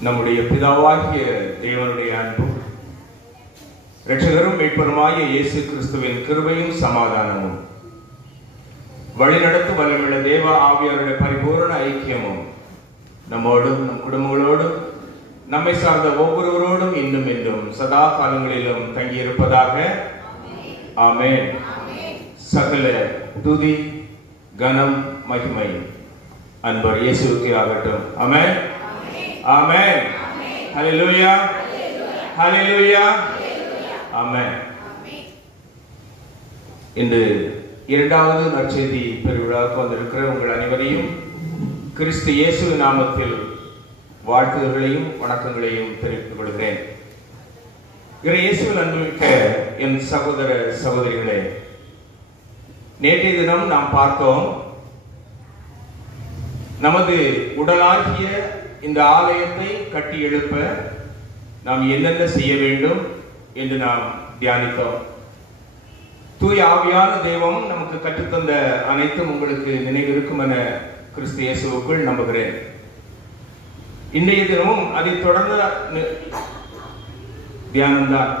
நம்முடைய பிதாவாகிய தேவனுடைய அன்பும் இரட்சகரும் மீட்பருமாகிய இயேசு கிறிஸ்துவின் கிருபையும் சமாதானமும் வழிநடத்தும் வல்லமுள்ள தேவ ஆவியாருடைய பரிபூரண ஐக்கியமும் நம்மோடும் நம் குடும்பங்களோடும் நம்மை சார்ந்த ஒவ்வொருவரோடும் இன்னும் என்றும் சதா காலங்களிலும் தங்கியிருப்பதாக. ஆமென். சகல துதி கனம் மகிமை அன்பர் இயேசுவுக்கே ஆகட்டும். ஆமென். ஆமென். ஹல்லேலூயா. ஹல்லேலூயா. ஆமென். இன்று இரண்டாவது நற்செய்தி பெருவிழாவுக்கு வந்திருக்கிற உங்கள் அனைவரையும் கிறிஸ்து இயேசு நாமத்தில் வாழ்த்துதல்களையும் வணக்கங்களையும் தெரிவித்துக் கொள்கிறேன். இயேசுவில் அன்புமிக்க என் சகோதர சகோதரிகளே, நேற்றைய தினம் நாம் பார்த்தோம், நமது உடலாகிய இந்த ஆலயத்தை கட்டி எழுப்ப நாம் என்னென்ன செய்ய வேண்டும் என்று நாம் தியானித்தோம். தூய ஆவியான தெய்வம் நமக்கு கற்றுத்தந்த அனைத்தும் உங்களுக்கு நினைவிருக்கும் என கிறிஸ்து இயேசுவுக்குள் நம்புகிறேன். இன்றைய தினமும் அதை தொடர்ந்த தியானம்தான்.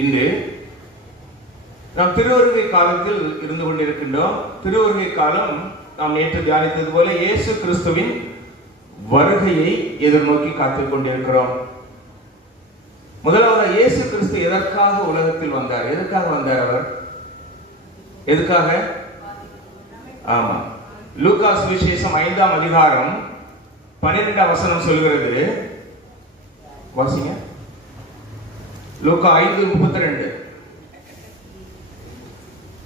இன்று நாம் திருவருகை காலத்தில் இருந்து கொண்டிருக்கின்றோம். திருவருகை காலம் நாம் நேற்று தியானித்தது போல இயேசு கிறிஸ்துவின் வருகையை எதிர்நோக்கி காத்துக் கொண்டிருக்கிறோம். முதலாவது இயேசு கிறிஸ்து எதற்காக உலகத்தில் வந்தார்? எதற்காக வந்தார் அவர்? எதுக்காக? ஆமா, லூக்கா சுவிசேஷம் 5ஆம் அதிகாரம் 12ஆம் வசனம் சொல்கிறது. வாசிங்க. லூக்கா 5:32.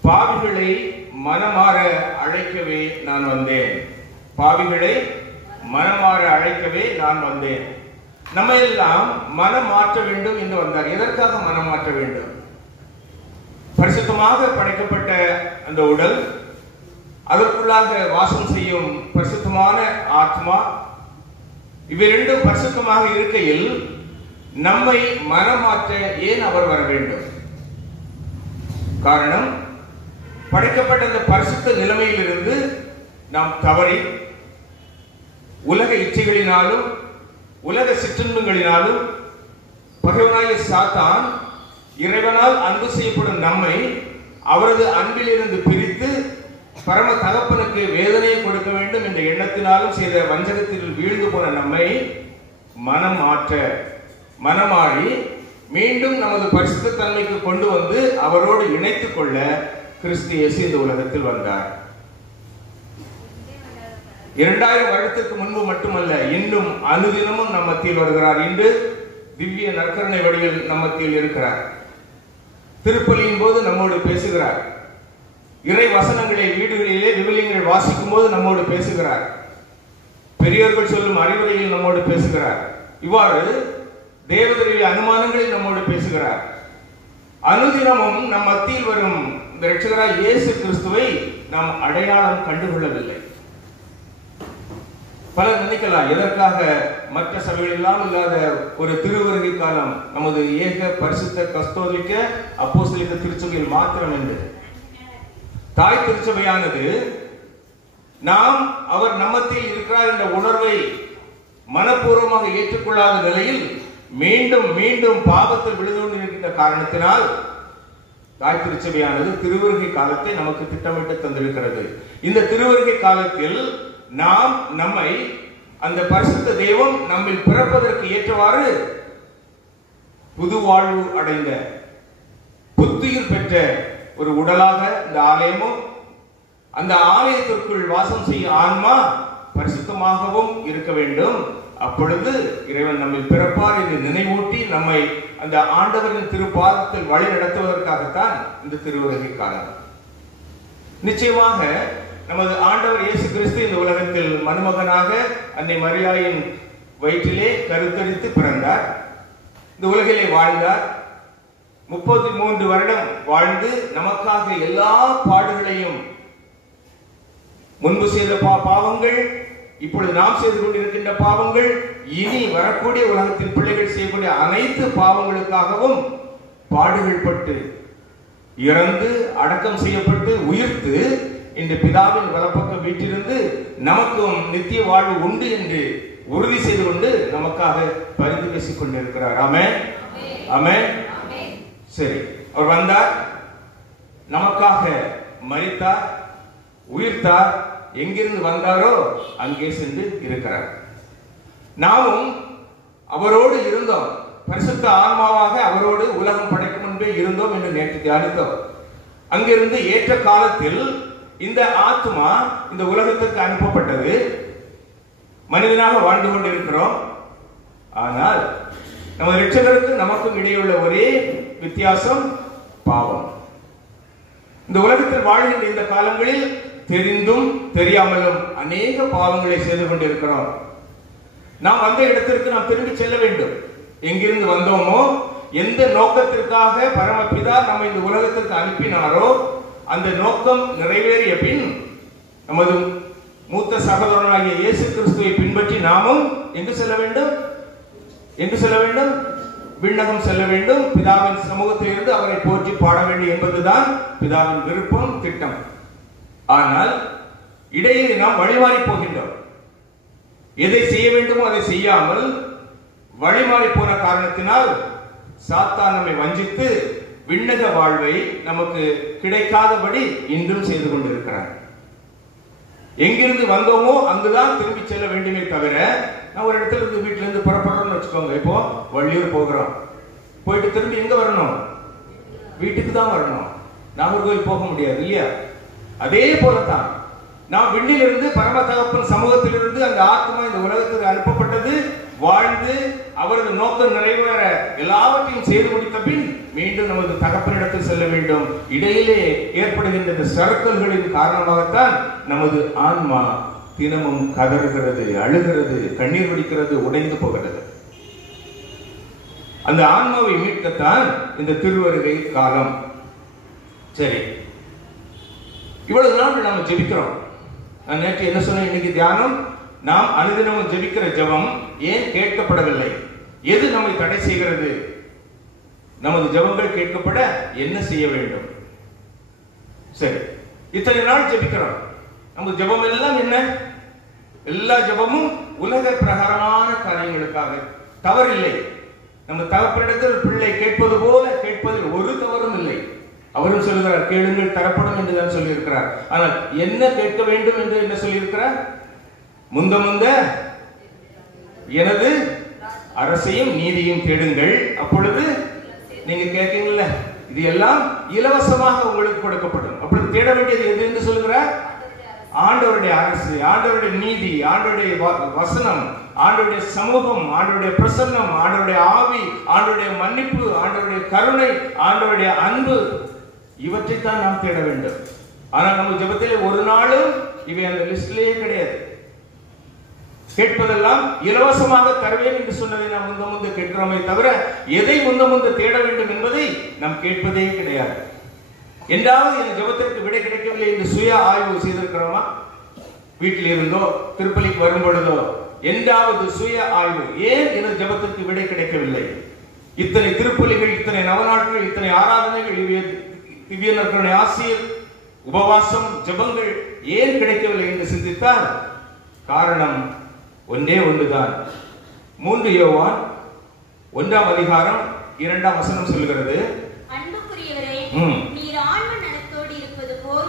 பாவிகளை மனமாற அழைக்கவே நான் வந்தேன். பாவிகளை மனமாற அழைக்கவே நான் வந்தேன். நம்ம எல்லாம் மனம் மாற்ற வேண்டும் என்று வந்தார். எதற்காக மனம் மாற்ற வேண்டும்? பரிசுத்தமாக படைக்கப்பட்ட அந்த உடல், அதற்குள்ளாக வாசம் செய்யும் பரிசுத்தமான ஆத்மா, இவை இரண்டும் பரிசுத்தமாக இருக்கையில் நம்மை மனம் மாற்ற ஏன் அவர் வர வேண்டும்? காரணம், படைக்கப்பட்ட அந்த பரிசுத்த நிலைமையிலிருந்து நாம் தவறி உலக இச்சைகளினாலும் உலக சிற்றின்பங்களினாலும் பகைவனாகிய சாத்தான் இறைவனால் அன்பு செய்யப்படும் நம்மை அவரது அன்பிலிருந்து பிரித்து பரம தகப்பனுக்கு வேதனையை கொடுக்க வேண்டும் என்ற எண்ணத்தினாலும் செய்த வஞ்சகத்தில் வீழ்ந்து போன நம்மை மனமாறி மீண்டும் நமது பரிசுத்த தன்மைக்கு கொண்டு வந்து அவரோடு இணைத்துக் கொள்ள கிறிஸ்து இயேசு இந்த உலகத்தில் வந்தார். 2000 வருடத்திற்கு முன்பு மட்டுமல்ல, இன்னும் அனுதினமும் நம் மத்தியில் வருகிறார். இன்று திவ்ய நற்கருணை வடிவில் நம் மத்தியில் இருக்கிறார். திருப்பலியின் போது நம்மோடு பேசுகிறார். இறை வசனங்களை வீடுகளிலே விவிலியங்கள் வாசிக்கும் போது நம்மோடு பேசுகிறார். பெரியோர்கள் சொல்லும் அறிவுரையில் நம்மோடு பேசுகிறார். இவ்வாறு தேவதரின் அனுமானங்களில் நம்மோடு பேசுகிறார். அனுதினமும் நம் மத்தியில் வரும் இந்த இரட்சகராய் இயேசு கிறிஸ்துவை நாம் அடையாளம் கண்டுகொள்ளவில்லை. பலர் நினைக்கலாம், எதற்காக மற்ற சபைகள் எல்லாம் இல்லாத ஒரு திருவருகை காலம் நமது ஏக பரிசுத்த கஸ்தோலிக்க அப்போஸ்தலிக்க திருச்சபையில் மாத்திரம் என்று. தாய் திருச்சபையானது நாம் அவர் நம்மத்தில் இருக்கிறார் என்ற உணர்வை மனப்பூர்வமாக ஏற்றுக்கொள்ளாத நிலையில் மீண்டும் மீண்டும் பாவத்தில் விழுந்து கொண்டிருக்கின்ற காரணத்தினால் தாய் திருச்சபையானது திருவருகை காலத்தை நமக்கு திட்டமிட்டு தந்திருக்கிறது. இந்த திருவருகை காலத்தில் நாம் நம்மை அந்த பரிசுத்த தெய்வம் நம்மில் பிறப்பதற்கு ஏற்றவாறு புது வாழ்வு அடைந்த புத்துயிர் பெற்ற ஒரு உடலாக இந்த ஆலயமும், அந்த ஆலயத்திற்குள் வாசம் செய்யும் ஆன்மா பரிசுத்தமாகவும் இருக்க வேண்டும். அப்பொழுது இறைவன் நம்மில் பிறப்பார் என்று நினைவூட்டி நம்மை அந்த ஆண்டவரின் திருப்பாதத்தில் வழி நடத்துவதற்காகத்தான் இந்த திருவருகை காலம். நிச்சயமாக நமது ஆண்டவர் இயேசு கிறிஸ்து இந்த உலகத்தில் மருமகனாக அன்னை மரியாயின் வயிற்றிலே கருத்தரித்து பிறந்தார். இந்த உலகிலே வாழ்ந்தார். 33 வருடம் வாழ்ந்து நமக்காக எல்லா பாடுகளையும், முன்பு செய்த பாவங்கள், இப்பொழுது நாம் செய்து கொண்டிருக்கின்ற பாவங்கள், இனி வரக்கூடிய உலகத்தின் பிள்ளைகள் செய்யக்கூடிய அனைத்து பாவங்களுக்காகவும் பாடுகள் பட்டு இறந்து அடக்கம் செய்யப்பட்டு உயிர்த்து இன்று பிதாவின் வலப்பக்கம் வீட்டிலிருந்து நமக்கும் நித்திய வாழ்வு உண்டு என்று உறுதி செய்து கொண்டு நமக்காக பரிந்து பேசிக் கொண்டிருக்கிறார். ஆமென், ஆமென். சரி, அவர் வந்தார், நமக்காக மரித்தார், உயிர்த்தார், எங்கிருந்து வந்தாரோ அங்கே சென்று இருக்கிறார். நாமும் அவரோடு இருந்தோம், பரிசுத்த ஆன்மாவாக அவரோடு உலகம் படைக்கும் முன்பே இருந்தோம் என்று நேற்று தியானித்தோம். அங்கிருந்து ஏற்ற காலத்தில் இந்த ஆத்மா இந்த உலகத்திற்கு அனுப்பப்பட்டது. மனிதனாக வாழ்ந்து கொண்டிருக்கிறோம். ஆனால் நமது இரட்சகருக்கு நமக்கும் இடையுள்ள ஒரே வித்தியாசம் பாவம். இந்த உலகத்தில் வாழ்கின்ற இந்த காலங்களில் தெரிந்தும் தெரியாமலும் அநேக பாவங்களை செய்து கொண்டிருக்கிறோம். நாம் வந்த இடத்திற்கு நாம் திரும்பி செல்ல வேண்டும். எங்கிருந்து வந்தோமோ, எந்த நோக்கத்திற்காக பரமபிதா நம்ம இந்த உலகத்திற்கு அனுப்பினாரோ அந்த நோக்கம் நிறைவேறிய பின் நமது மூத்த சகோதரனாகிய இயேசு கிறிஸ்துவை பின்பற்றி நாமும் எங்கு செல்ல வேண்டும்? எங்கு செல்ல வேண்டும்? விண்ணகம் செல்ல வேண்டும். பிதாவின் சமூகத்தில் இருந்து அவரை போற்றி பாட வேண்டும் என்பதுதான் பிதாவின் விருப்பம், திட்டம். ஆனால் இடையே நாம் வழிமாறி போகின்றோம். எதை செய்ய வேண்டுமோ அதை செய்யாமல் வழிமாறி போன காரணத்தினால் சாத்தான் நம்மை வஞ்சித்து விண்ணக வாழ்வை நமக்கு கிடைக்காதபடி இன்றும் செய்து கொண்டிருக்கிறார். எங்கிருந்து வந்தோமோ அங்குதான் திரும்பி செல்ல வேண்டுமே தவிர, நான் ஒரு இடத்துல இருந்து வீட்டுல இருந்து புறப்படுறோம்னு வச்சுக்கோங்க. இப்போ வள்ளியூர் போகிறோம், போயிட்டு திரும்பி எங்க வரணும்? வீட்டுக்கு தான் வரணும். நாகர்கோவில் போக முடியாது இல்லையா? அதே போலத்தான் நாம் விண்ணிலிருந்து பரம தகப்பன் சமூகத்திலிருந்து அந்த ஆத்மா இந்த உலகத்துக்கு அனுப்பப்பட்டது. வாழ்ந்து அவரது நோக்கம் நிறைவேற எல்லாவற்றையும் செய்து முடித்த பின் மீண்டும் நமது தகப்பனிடத்தில் செல்ல வேண்டும். இடையிலே ஏற்படுகின்ற இந்த சறுக்கல்களின் காரணமாகத்தான் நமது ஆன்மா தினமும் கதறுகிறது, அழுகிறது, கண்ணீர் வடிக்கிறது, உடைந்து போகிறது. அந்த ஆன்மாவை மீட்கத்தான் இந்த திருவருகை காலம். சரி, இவ்வளவு நாள் நாம ஜெபிக்கிறோம். நான் நேற்று என்ன சொன்னேன்? இன்னைக்கு தியானம், நாம் அனுதினமும் ஜெபிக்கிற ஜெபம் ஏன் கேட்கப்படவில்லை? எது நம்மை தடை செய்கிறது? நமது ஜெபங்கள் கேட்கப்பட என்ன செய்ய வேண்டும்? சரி, இத்தனை நாள் ஜெபிக்கிறோம். நமது ஜெபம் எல்லாம் என்ன? எல்லா ஜெபமும் உலக பிரகாரமான காரியங்களுக்காக. தவறில்லை. நம்ம தகப்பனிடத்தில் பிள்ளை கேட்பது போல கேட்பதில் ஒரு தவறும் இல்லை. அவரும் சொல்கிறார், கேளுங்கள் தரப்படும் என்றுதான் சொல்லி இருக்கிறார். ஆனால் என்ன கேட்க வேண்டும் என்று என்ன சொல்லி இருக்கிறார்? முந்த முந்த எனது அரசையும் நீதியும் தேடுங்கள், அப்பொழுது நீங்க கேட்கீங்கல்ல, இது எல்லாம் இலவசமாக உங்களுக்கு கொடுக்கப்படும். அப்பொழுது தேட வேண்டியது எது என்று சொல்லுகிறார்? ஆண்டவருடைய அரசு, ஆண்டவருடைய நீதி, ஆண்டவருடைய வசனம், ஆண்டவருடைய சமூகம், ஆண்டவருடைய பிரசன்னம், ஆண்டவருடைய ஆவி, ஆண்டவருடைய மன்னிப்பு, ஆண்டவருடைய கருணை, ஆண்டவருடைய அன்பு, இவற்றைத்தான் நாம் தேட வேண்டும். ஆனால் நம்ம ஜெபத்திலே ஒரு நாளும் இவை அந்த லிஸ்டிலேயே கிடையாது. கேட்பதெல்லாம் இலவசமாக தருவேன் என்று சொன்னதை நாம் முந்த முந்த கேட்கிறோமே தவிர எதை முந்த முந்த தேட வேண்டும் என்பதை நாம் கேட்பதே கிடையாது. என்றாவது இந்த ஜெபத்திற்கு விடை கிடைக்கவில்லை என்று சுய ஆய்வு செய்திருக்கிறோமா? வீட்டில் இருந்தோ திருப்பலிக்கு வரும் பொழுதோ என்றாவது சுய ஆய்வு, ஏன் இந்த ஜெபத்திற்கு விடை கிடைக்கவில்லை? இத்தனை திருப்பலிகள், இத்தனை நவநாட்கள், இத்தனை ஆராதனைகள், திவ்யனர்களுடைய ஆசிரியர், உபவாசம், ஜெபங்கள் ஏன் கிடைக்கவில்லை என்று சிந்தித்தால் காரணம் ஒன்றே ஒன்றுதான். 3 யோவான் 1ஆம் அதிகாரம் 2ஆம் வசனம் சொல்கிறது, அன்புக்குரியவரே, நீர் ஆன்ம நலத்தோடு இருப்பது போல்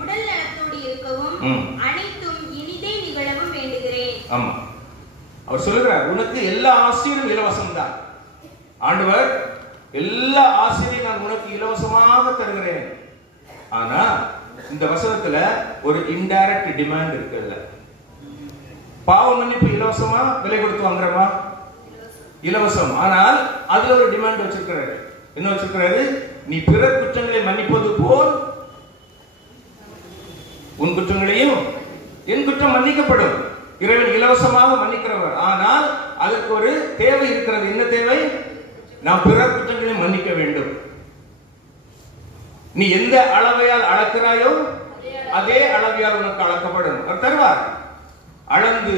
உடல் நலத்தோடு இருக்கவும் அனைத்தும் இனிதே நிகழவும் வேண்டுகிறேன். ஆமா, அவர் சொல்கிறார், உனக்கு எல்லா ஆசீரும் இலவசம் தான். ஆண்டவர் எல்லா ஆசீரையும் நான் உனக்கு இலவசமாக தருகிறேன். ஆனா இந்த வசனத்துல ஒரு இன்டைரக்ட் டிமாண்ட் இருக்குல்ல. பாவ மன்னிப்பு இலவசமா, விலை கொடுத்து வாங்குறமா? இலவசம். ஆனால் அதுல ஒரு டிமாண்ட் வச்சிருக்கிறாரு. என்ன வச்சிருக்கிறாரு? நீ பிறர் குற்றங்களை மன்னிப்பது போல் உன் குற்றங்களையும் என் குற்றம் மன்னிக்கப்படும். இறைவன் இலவசமாக மன்னிக்கிறவர். ஆனால் அதற்கு ஒரு தேவை இருக்கிறது. என்ன தேவை? நாம் பிறர் குற்றங்களை மன்னிக்க வேண்டும். நீ எந்த அளவையால் அளக்கிறாயோ அதே அளவையால் உனக்கு அளக்கப்படும். அவர் தருவார். அளந்து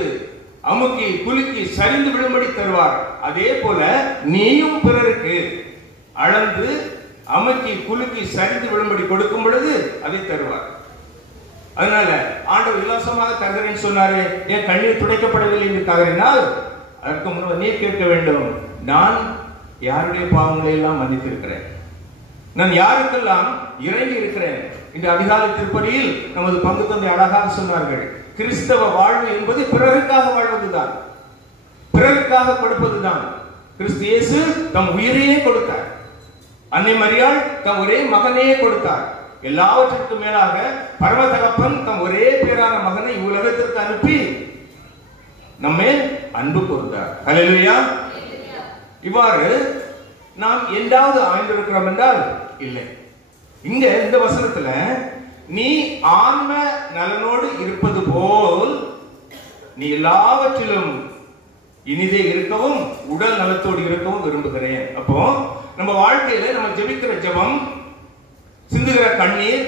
அமுக்கி குலுக்கி சரிந்து விழும்படி தருவார். அதே போல நீயும் பிறருக்கு அளந்து அமுக்கி குலுக்கி சரிந்து விழும்படி கொடுக்கும் பொழுது அதை தருவார். அதனால ஆண்டவர் இலவசமாக தருகிறேன்னு சொன்னாரு. ஏன் கண்ணீர் துடைக்கப்படவில்லை என்று தவறினால் அதற்கு முன்பு நீர் கேட்க வேண்டும், நான் யாருடைய பாவங்களை எல்லாம் மன்னித்திருக்கிறேன், நான் யாருக்கெல்லாம் இறங்கி இருக்கிறேன் இந்த அதிகாலை திருப்பலியில் நமது பங்கு தந்தை அழகாக சொன்னார்கள். கிறிஸ்தவ வாழ்வு என்பது பிறருக்காக வாழ்வதுதான், பிறருக்காக கொடுப்பதுதான். கிறிஸ்து இயேசு தம் உயிரையே கொடுத்தார். அன்னை மரியாள் தம் ஒரே மகனையே கொடுத்தார். எல்லாவற்றிற்கும் மேலாக பரம தகப்பன் தம் ஒரே பேரான மகனை உலகத்திற்கு அனுப்பி நம்மே அன்பு கூர்ந்தார். ஹல்லேலூயா. இவ்வாறு நாம் எந்தாவது ஆய்ந்திருக்கிறோம் என்றால் இல்லை. இங்க இந்த வசனத்துல நீ ஆன்ம நலனோடு இருப்பது போல் நீ எல்லாவற்றிலும் இனிதே இருக்கவும் உடல் நலத்தோடு இருக்கவும் விரும்புகிறேன். அப்போ நம்ம வாழ்க்கையில நம்ம ஜெபிக்கிற ஜெபம், சிந்துகிற கண்ணீர்,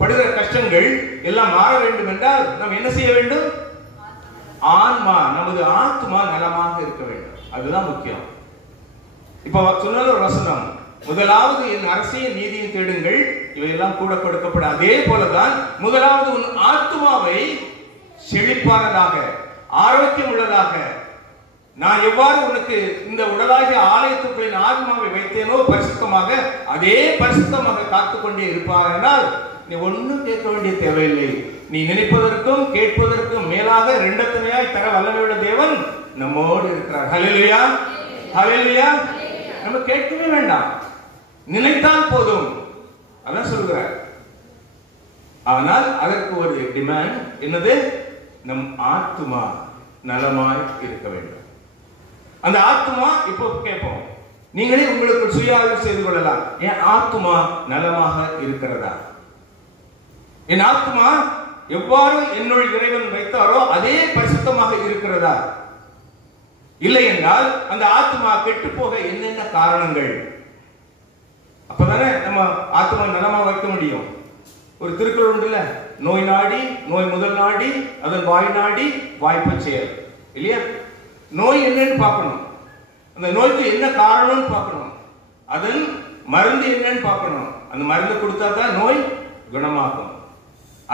படுகிற கஷ்டங்கள் எல்லாம் மாற வேண்டும் என்றால் நாம் என்ன செய்ய வேண்டும்? ஆன்மா, நமது ஆத்மா நலமாக இருக்க வேண்டும். அதுதான் முக்கியம். இப்ப சொன்ன ஒரு வசனம், முதலாவது என் அரசியல் நீதியை தேடுங்கள், இவையெல்லாம் கூட கொடுக்கப்பட. அதே போலதான் முதலாவது உன் ஆத்மாவை செழிப்பானதாக, ஆரோக்கியம் உள்ளதாக, நான் எவ்வாறு உனக்கு இந்த உடலாகிய ஆலயத்துக்குள் ஆத்மாவை வைத்தேனோ பரிசுத்தமாக, அதே பரிசுத்தமாக காத்துக்கொண்டே இருப்பானால் நீ ஒன்னும் கேட்க வேண்டிய தேவையில்லை. நீ நினைப்பதற்கும் கேட்பதற்கும் மேலாக இரண்டத்தனையாய் தர வல்லமையுள்ள தேவன் நம்மோடு இருக்கிறார். ஹல்லேலூயா, ஹல்லேலூயா. நம்ம கேட்கவே வேண்டாம், நினைத்தால் போதும். அதான் சொல்கிறார். ஆனால் அதற்கு ஒரு டிமாண்ட் என்னது? நம் ஆத்மா நலமாய் இருக்க வேண்டும். அந்த ஆத்மா இப்போ கேட்போம், நீங்களே உங்களுக்கு சுய ஆய்வு செய்து கொள்ளலாம். என் ஆத்மா நலமாக இருக்கிறதா? என் ஆத்மா எவ்வாறு என்னுள் இறைவன் வைத்தாரோ அதே பரிசுத்தமாக இருக்கிறதா? இல்லை என்றால் அந்த ஆத்மா கெட்டு போக என்னென்ன காரணங்கள்? அப்பதானே நம்ம ஆத்மா நலமாக வைக்க முடியும். ஒரு திருக்குறள் உண்டுல, நோய் நாடி நோய் முதல் நாடி அதன் வாய் நாடி வாய்ப்பு செயல், இல்லையா? நோய் என்னன்னு பார்க்கணும், அந்த நோய்க்கு என்ன காரணம்னு பார்க்கணும், அதன் மருந்து என்னன்னு பார்க்கணும். அந்த மருந்து கொடுத்தா தான் நோய் குணமாகும்.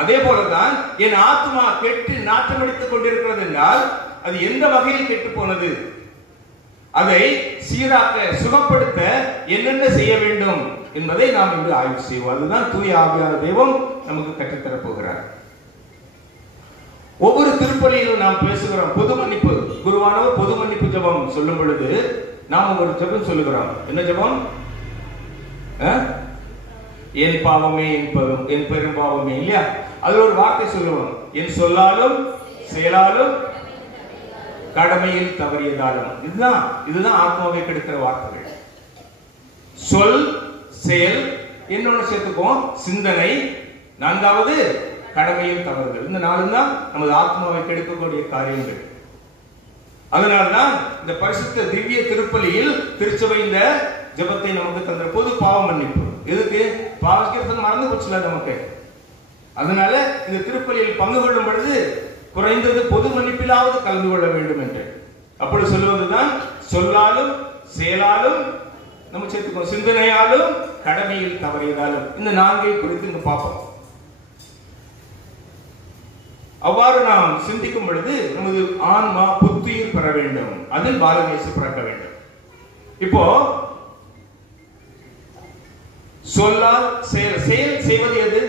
அதே போலதான் என் ஆத்மா கெட்டு நாற்றமடித்துக் கொண்டிருக்கிறது என்றால் அது எந்த வகையில் கெட்டு போனது, அதை சீராக்க சுகப்படுத்த என்னென்ன செய்ய வேண்டும் என்பதை நாம் இன்று ஆய்வு செய்வோம். அதுதான் தூய ஆவியான தெய்வம் நமக்கு கற்றுத்தரப் போகிறார். ஒவ்வொரு திருப்பலியிலும் நாம் பேசுகிறோம் பொது மன்னிப்பு. குருவானவர் பொது மன்னிப்பு ஜெபம் சொல்லும் பொழுது நாம் ஒரு ஜெபம் சொல்லுகிறோம். என்ன ஜெபம்? என் பாவமே என் பெரும் பாவமே, இல்லையா? அதுல ஒரு வார்த்தை சொல்லுவோம், என் சொல்லாலும் செயலாலும் கடமையில் தவறியதாலும். இதுதான் ஆத்மாவை கெடுக்கிற வார்த்தைகள். சொல், செயல், என்னொன்னு சேர்த்துப்போம், சிந்தனை, நான்காவது கடமையில் தவறுதல். இந்த நாளும் தான் நமது ஆத்மாவை கெடுக்கக்கூடிய காரியங்கள். அதனால்தான் இந்த பரிசுத்த திவ்ய திருப்பலியில் திருச்சபை இந்த ஜெபத்தை நமக்கு தந்த பொது பாவ மன்னிப்பு. எதுக்கு? பாவம் மறந்து போச்சுல நமக்கு. அதனால இந்த திருப்பலியில் பங்கு கொள்ளும் பொழுது குறைந்தது பொது மன்னிப்பிலாவது கலந்து கொள்ள வேண்டும் என்று அப்படி சொல்லுவதுதான் சொல்லாலும் செயலாலும் நம்ம சேர்த்துக்கோம், சிந்தனையாலும் கடமையில் தவறியதாலும். இந்த நான்கை குறித்து இங்க பார்ப்போம். அவ்வாறு நாம் சிந்திக்கும் பொழுது நமது ஆன்மா புத்துயிர் பெற வேண்டும், அதில் பாலமேசு பிறக்க வேண்டும். இப்போ சொல்லால் செயல் செய்வது எது?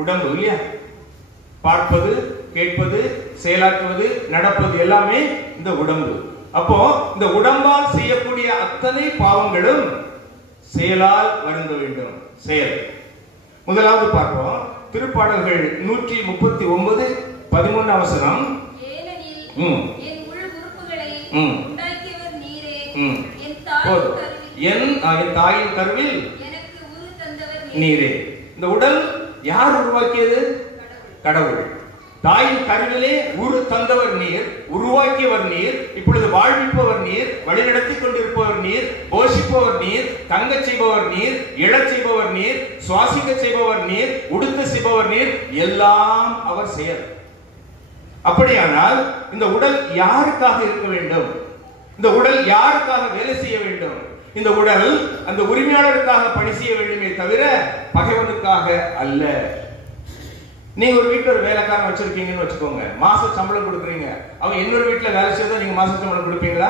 உடம்பு, இல்லையா? பார்ப்பது, கேட்பது, செயலாற்றுவது, நடப்பது எல்லாமே இந்த உடம்பு. அப்போ இந்த உடம்பால் செய்யக்கூடிய அத்தனை பாவங்களும் செயலால் வருந்த வேண்டும். செயல் முதலாவது பார்ப்போம். திருப்பாடல்கள் 139 13 வசனம். என் தாயின் கருவில் நீரே. இந்த உடல் யார் உருவாக்கியது? கடவுள். தாயின் கருவிலே உரு தந்தவர் நீர், உருவாக்கியவர் நீர், இப்பொழுது வாழ்விப்பவர் நீர், வழிநடத்தி கொண்டிருப்பவர் நீர், போஷிப்பவர் நீர், தங்க செய்பவர் நீர், எழச் செய்பவர் நீர், சுவாசிக்க செய்பவர் நீர், உடுத்த செய்பவர் நீர், எல்லாம் அவர் செயல். அப்படியானால் இந்த உடல் யாருக்காக இருக்க வேண்டும்? இந்த உடல் யாருக்காக வேலை செய்ய வேண்டும்? இந்த உடல் அந்த உரிமையாளருக்காக பணி செய்ய வேண்டுமே தவிர பகைவனுக்காக அல்ல. நீங்க ஒரு வீட்டுல ஒரு வேலைக்காரன் வச்சிருக்கீங்கன்னு வச்சுக்கோங்க, மாச சம்பளம் கொடுக்குறீங்க. அவன் இன்னொரு வீட்டுல வேலை செய்தா நீங்க மாச சம்பளம் கொடுப்பீங்களா?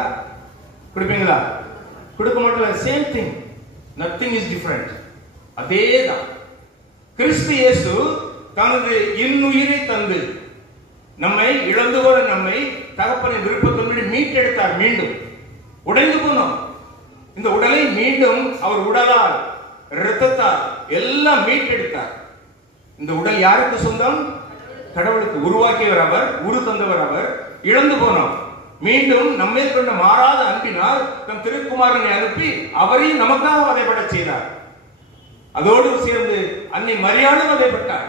கொடுக்க மாட்டோம். Same thing, nothing is different. அதேதான். கிறிஸ்து இயேசு தனது இன்னுயிரை தந்து நம்மை இழந்து போன நம்மை தகப்பனின் விருப்பத்தின்படி மீட்டெடுத்தார். மீண்டும் உடைந்து போனோம் இந்த உடலை மீண்டும் அவர் உடலால் இரத்தத்தால் எல்லாம் மீட்டெடுத்தார். இந்த உடல் யாருக்கு சொந்தம்? கடவுளுக்கு. உருவாக்கியவர் அவர், உரு தந்தவர் அவர். இழந்து போனோம். மீண்டும் நம்மை கொண்ட மாறாத அன்பினால் தம் திருக்குமாரனை அனுப்பி அவரையும் நமக்காக வதைப்பட செய்தார். அதோடு சேர்ந்து அன்னை மரியாளும் வதைப்பட்டார்.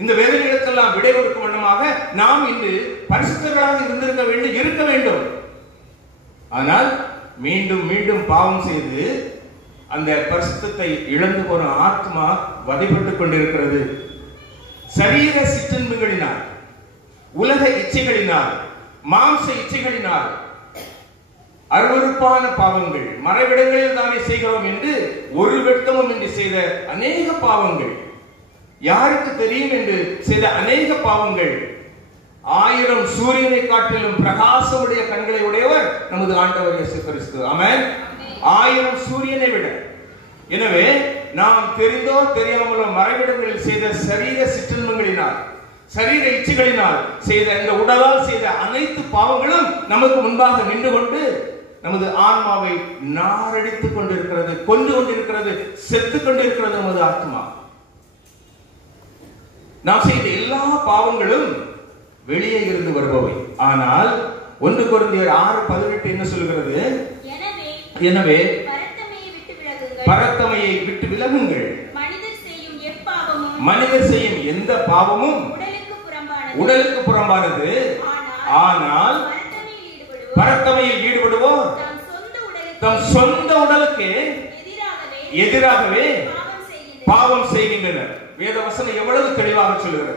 இந்த வேதனைகளுக்கெல்லாம் விடை கொடுக்கும் வண்ணமாக நாம் இன்று பரிசுத்தர்களாக இருக்க வேண்டும். ஆனால் மீண்டும் மீண்டும் பாவம் செய்து அந்த பரிசுத்தத்தை இழந்து போன ஆத்மா வதைப்பட்டுக் கொண்டிருக்கிறது. சரீர சிற்றின்பங்களினால், உலக இச்சைகளினால், மாம்ச இச்சைகளினால், அருவருப்பான பாவங்கள், மறைவிடங்களில் தானே செய்கிறோம் என்று ஒரு வெட்கமும் என்று செய்த அநேக பாவங்கள், யாருக்கு தெரியும் என்று செய்த அநேக பாவங்கள், 1000 சூரியனை காட்டிலும் பிரகாசமுடைய கண்களை உடையவர் நமது ஆண்டவர் இயேசு கிறிஸ்து. ஆமென். 1000 சூரியனை விட. எனவே நாம் தெரிந்தோ தெரியாமலோ மறைவிடங்களில் செய்த சரீர சிற்றின்பங்களினால், சரீர இச்சைகளினால் செய்த இந்த உடலால் செய்த அனைத்து பாவங்களும் நமக்கு முன்பாக நின்று கொண்டு நமது ஆன்மாவை நாரடித்துக் கொண்டிருக்கிறது, கொண்டு கொண்டிருக்கிறது, செத்துக் கொண்டிருக்கிறது நமது ஆத்மா. நாம் செய்த எல்லா பாவங்களும் வெளியே இருந்து வருபவை. ஆனால் 1 கொரிந்தியர் 6:18 என்ன சொல்கிறது? எனவே பரத்தமையை விட்டு விலகுங்கள். மனிதர் செய்யும் எந்த பாவமும் உடலுக்கு புறம்பானது. ஆனால் பரத்தமையில் ஈடுபடுவோர் தம் சொந்த உடலுக்கு எதிராகவே பாவம் செய்கின்றனர். வேத வசனம் எவ்வளவு தெளிவாக சொல்கிறது.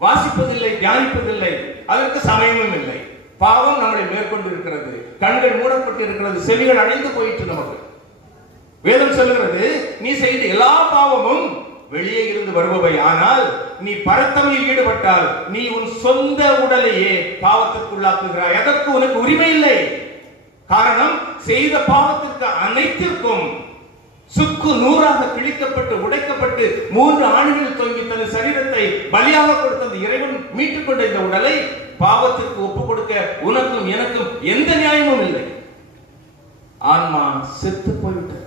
வாசிப்பதில்லை, தியானிப்பதில்லை, அதற்கு சமயமும் இல்லை. பாவம் நம்மளை மேற்கொண்டு இருக்கிறது. கண்கள் மூடப்பட்டு இருக்கிறது, செவிகள் அடைந்து போயிட்டு நமக்கு. வேதம் சொல்லுகிறது, நீ செய்த எல்லா பாவமும் வெளியே இருந்து வருபவை. ஆனால் நீ பரத்தமையில் ஈடுபட்டால் நீ உன் சொந்த உடலையே பாவத்திற்குள்ளாக்குகிறாய். அதற்கு உனக்கு உரிமை இல்லை. காரணம், செய்த பாவத்திற்கு அனைத்திற்கும் சுக்கு நூறாக கிழிக்கப்பட்டு உடைக்கப்பட்டு 3 ஆண்டுகள் தொங்கி தன் சரீரத்தை பலியாக கொடுத்த இறைவன் மீட்டுக் கொண்ட இந்த உடலை பாவத்திற்கு ஒப்புக் கொடுக்க உனக்கும் எனக்கும் எந்த நியாயமும் இல்லை. ஆன்மா செத்து போய்விட்டது.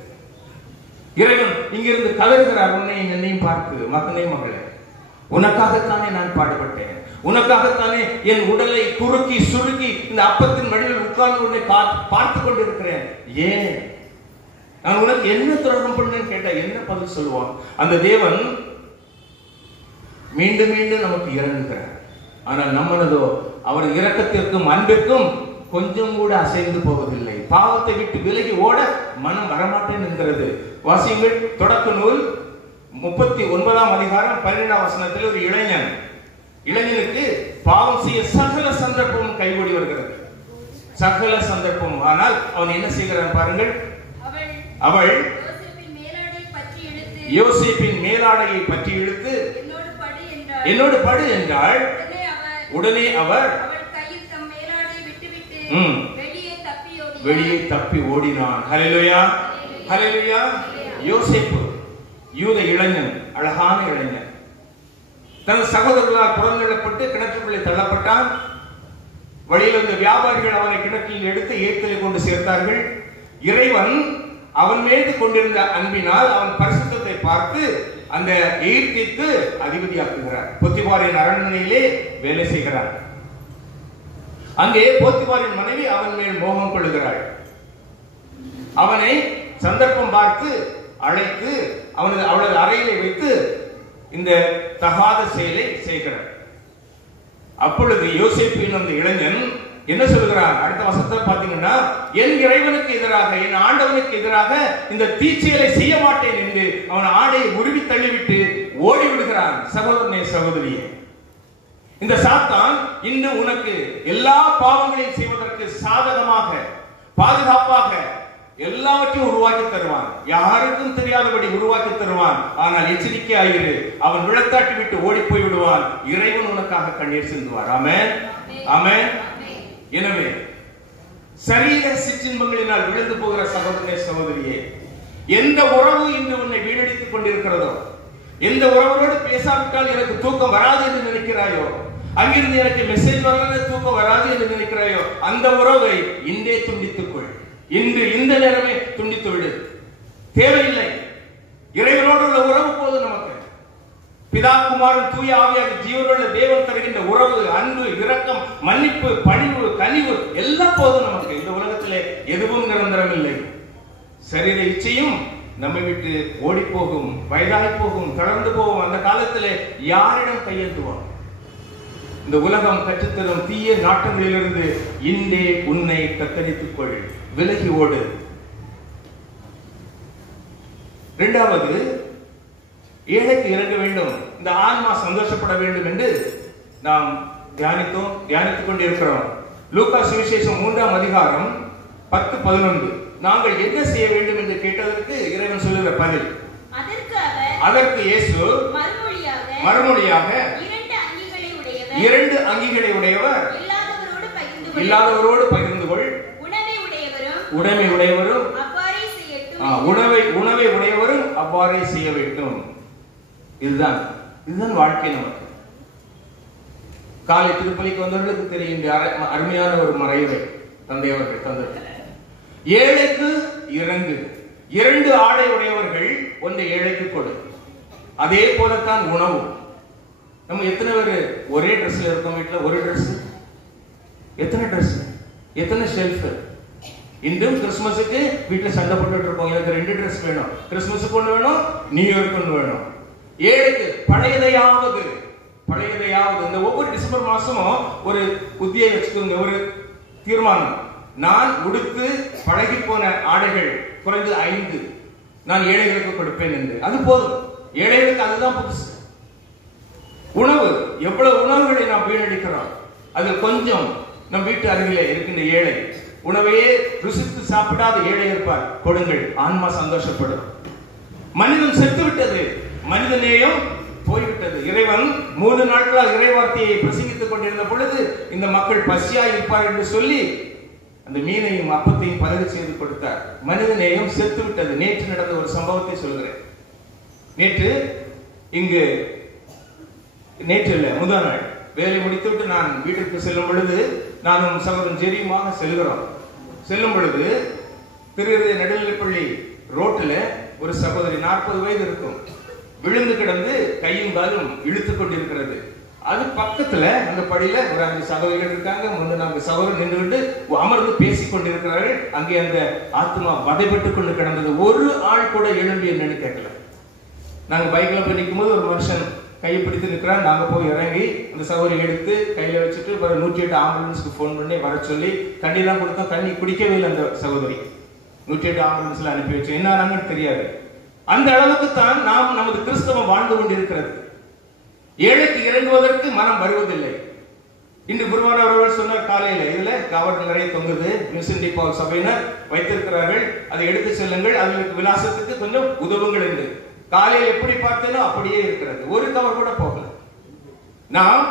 இறைவன் இங்கிருந்து கதறுகிறார், உன்னையும் என்னையும் பார்த்து, மகனே மகளே, உனக்காகத்தானே நான் பாடுபட்டேன், உனக்காகத்தானே என் உடலை குறுக்கி சுருக்கி இந்த அப்பத்தின் வடிவில் உட்கார்ந்து உன்னை பார்த்து கொண்டிருக்கிறேன். ஏன் நான் உனக்கு என்ன துரோகம் பண்ணேன்னு கேட்டா என்ன பதில் சொல்லுவான்? அந்த தேவன் மீண்டும் மீண்டும் நமக்கு இறங்குகிறார். ஆனால் நம்மளதோ அவர் இரக்கத்திற்கும் அன்பிற்கும் கொஞ்சம் கூட அசைந்து போவதில்லை. பாவத்தை விட்டு விலகி ஓட மனம் வரமாட்டேன் என்கிறது. வாசியுங்கள், தொடக்க நூல் 39ஆம் அதிகாரம் 12ஆம் வசனத்தில் ஒரு இளைஞனுக்கு பாவம் செய்ய சகல சந்தர்ப்பமும் கைகூடி வருகிறது. சகல சந்தர்ப்பம். ஆனால் அவன் என்ன செய்கிறான் பாருங்கள். அவள் யோசேப்பின் மேலாடையை பற்றி இழுத்து என்னோடு படு என்றாள். உடனே அவர் வெளியே தப்பி ஓடினான். ஹல்லேலூயா, ஹல்லேலூயா. யோசேப்பு யூத இளைஞன், அழகான இளைஞன், தன் சகோதரர்களால் புறந்தள்ளப்பட்டு கிணற்றுக்குள்ளே தள்ளப்பட்டான். வழியில் இருந்த வியாபாரிகள் அவனை கிணற்றில் எடுத்து ஏத்திலே கொண்டு சேர்த்தார்கள். இறைவன் அவன் மீது கொண்டிருந்த அன்பினால் அவன் பரிசுத்தத்தை பார்த்து அந்த எகிப்திற்கு அதிபதியாக்குகிறார். போத்திபாரின் அரண்மனையிலே வேலை செய்கிறார். அங்கே போத்திபாரின் மனைவி அவன் மேல் மோகம் கொள்ளுகிறாள். அவனை சந்தர்ப்பம் பார்த்து அழைத்து அவளது அறையிலே வைத்து இந்த தகாத செயலை செய்கிறார். அப்பொழுது யோசேப்பின் அந்த இளைஞன் என்ன சொல்கிறான்? அடுத்த வசனத்தை பார்த்தீங்கன்னா, என் இறைவனுக்கு எதிராக, என் ஆண்டவனுக்கு எதிராக இந்த தீச்செயலை செய்ய மாட்டேன் என்று அவன் ஆடையை உருவி தள்ளிவிட்டு ஓடி விடுகிறான். சகோதரனே, சகோதரியே, இந்த சாத்தான் இன்னும் உனக்கு எல்லா பாவங்களையும் செய்வதற்கு சாதகமாக, பாதுகாப்பாக எல்லாவற்றையும் உருவாக்கி தருவான். யாருக்கும் தெரியாதபடி உருவாக்கி தருவான். ஆனால் எச்சரிக்கையாயிரு, அவன் விழத்தாட்டி விட்டு ஓடி போய் விடுவான். இறைவன் உனக்காக கண்ணீர் சிந்துவார். ஆமென், ஆமென். எனவே சரீர சிற்றின்பங்களினால் விழுந்து போகிற சகோதரனே, சகோதரியே, எந்த உறவு இன்று உன்னை வீணடித்துக் கொண்டிருக்கிறதோ, எந்த உறவரோடு பேசாவிட்டால் எனக்கு தூக்கம் வராது என்று நினைக்கிறாயோ, அங்கிருந்து எனக்கு மெசேஜ் வரல தூக்கம் வராது என்று நினைக்கிறாயோ, அந்த உறவை இன்றே துண்டித்துக்கொள். இன்று இந்த நேரமே துண்டித்து விடு. தேவையில்லை. இறைவனோடு உள்ள உறவு போது நமக்கு. பிதா குமாரன் தூய ஆவியாக ஜீவனுள்ள தேவன் தருகின்ற உறவு, அன்பு, இரக்கம், மன்னிப்பு, பணிவு, கனிவு எல்லாம் போதும் நமக்கு. இந்த உலகத்திலே எதுவும் நிரந்தரம் இல்லை. சரீர இச்சையும் நம்மை விட்டு ஓடி போகும், வயதாகி போகும், தளர்ந்து போகும். அந்த காலத்திலே யாரிடம் கையெழுத்துவோம்? இந்த உலகம் கற்றுத்தரும் தீய நாட்டங்களிலிருந்து இன்றே உன்னை தத்தளித்துக் கொள், விலகி ஓடு. இரண்டாவது, ஏழைக்கு இறங்க வேண்டும், இந்த ஆன்மா சந்தோஷப்பட வேண்டும் என்று நாம் தியானித்துக் கொண்டிருக்கிறோம். லூக்கா சுவிசேஷம் 3ஆம் அதிகாரம் 10-11. நாங்கள் என்ன செய்ய வேண்டும் என்று கேட்டதற்கு இறைவன் சொல்லுகிற பதில். அதற்கு இயேசு மறுமொழியாக, இரண்டு அங்கிகளை உடையவர் இல்லாதவரோடு பகிர்ந்து கொள், உடைமை உடையவரும் உணவை உடையவரும் அவ்வாறே செய்ய வேண்டும். இதுதான் வாழ்க்கை நமக்கு. காலை திருப்பலிக்கு வந்தவர்களுக்கு தெரிகின்ற அருமையான ஒரு மறைவை தந்தை அவர்கள் தந்தது. ஏழைக்கு இறங்கு, 2 ஆடை உடையவர்கள் ஒன்றை ஏழைக்கு கொடு. அதே போலத்தான் உணவு. நம்ம எத்தனை பேர் ஒரே ட்ரெஸ்ல இருக்கோம்? வீட்டுல ஒரு ட்ரெஸ், எத்தனை ட்ரெஸ், எத்தனை ஷெல்ஃப். இன்றும் கிறிஸ்துமஸுக்கு வீட்டுல சண்டை போட்டுட்டு இருக்கோம். எனக்கு 2 ட்ரெஸ் வேணும், கிறிஸ்துமஸுக்கு ஒண்ணு வேணும், நியூ இயர்க்கு ஒண்ணு வேணும். ஏழைக்கு பழையதையாவது இந்த ஒவ்வொரு டிசம்பர் மாசமும் ஒரு உத்தியை வச்சுக்கோங்க, ஒரு தீர்மானம். நான் உடுத்து பழகி போன ஆடைகள் குறைந்து 5 நான் ஏழைகளுக்கு கொடுப்பேன் என்று. அது போதும். ஏழைகளுக்கு அதுதான் புதுசு. உணவு, எவ்வளவு உணவுகளை நாம் வீணடிக்கிறோம். அதில் கொஞ்சம் நம் வீட்டு அருகிலே இருக்கின்ற ஏழை, உணவையே ருசித்து சாப்பிடாத ஏழை இருப்பார், கொடுங்கள், ஆன்மா சந்தோஷப்படும். மனிதன் செத்து விட்டது, மனிதநேயம் போய்விட்டது. இறைவன் 3 நாட்களாக இறைவார்த்தையை பிரசங்கித்துக் கொண்டிருந்த பொழுது இந்த மக்கள் பசியாய் இருப்பார் என்று சொல்லி அந்த மீனையும் அப்பத்தையும் பலகு செய்து கொடுத்தார். மனிதநேயம் செத்து விட்டது. நேற்று நடந்த ஒரு சம்பவத்தை சொல்கிறேன். நேற்று இல்ல, முதல் நாள் வேலை முடித்துவிட்டு நான் வீட்டிற்கு செல்லும் பொழுது, நானும் சகோதரன் ஜெரியுமாக செல்லும் பொழுது திருவிருதை நடுநிலைப்பள்ளி ரோட்டில் ஒரு சகோதரி 40 வயது இருக்கும், விழுந்து கிடந்து கையும் காலும் இழுத்துக் கொண்டிருக்கிறது. அது பக்கத்துல அந்த படியில ஒரு 5 சகோதரிகள் இருக்காங்க. 3-4 சகோதரர் நின்றுவிட்டு அமர்ந்து பேசிக் கொண்டிருக்கிறார்கள். அங்கே அந்த ஆத்மா வதைப்பட்டுக் கொண்டு கிடந்தது. ஒரு ஆள் கூட எழும்பி என்னன்னு கேட்கல. நாங்க பைக்ல போய் நிற்கும் போது ஒரு மனுஷன் கையை பிடித்து நிற்கிறான். நாங்க போய் இறங்கி அந்த சகோதரி எடுத்து கையில வச்சுட்டு 108 ஆம்புலன்ஸ்க்கு போன் பண்ணி வர சொல்லி தண்ணிலாம் கொடுத்தோம். தண்ணி குடிக்கவே இல்லை அந்த சகோதரி. 108 ஆம்புலன்ஸ்ல அனுப்பி வச்சு என்ன ஆனாங்கன்னு தெரியாது. அந்த அளவுக்கு தான் நாம் நமது கிறிஸ்தவம் வாழ்ந்து கொண்டிருக்கிறது. ஏழைக்கு இறங்குவதற்கு மனம் வருவதில்லை. இன்று குருவான அவர்கள் சொன்னார் காலையில, இதுல கவர் நிறைய தொங்குது, மிஷனரி பவர் சபையினர் வைத்திருக்கிறார்கள், அதை எடுத்து செல்லுங்கள், அவர்களுக்கு விலாசத்துக்கு கொஞ்சம் உதவுங்கள் என்று. காலையில் எப்படி பார்த்தேனோ அப்படியே இருக்கிறது. ஒரு கவர் கூட போகல. நாம்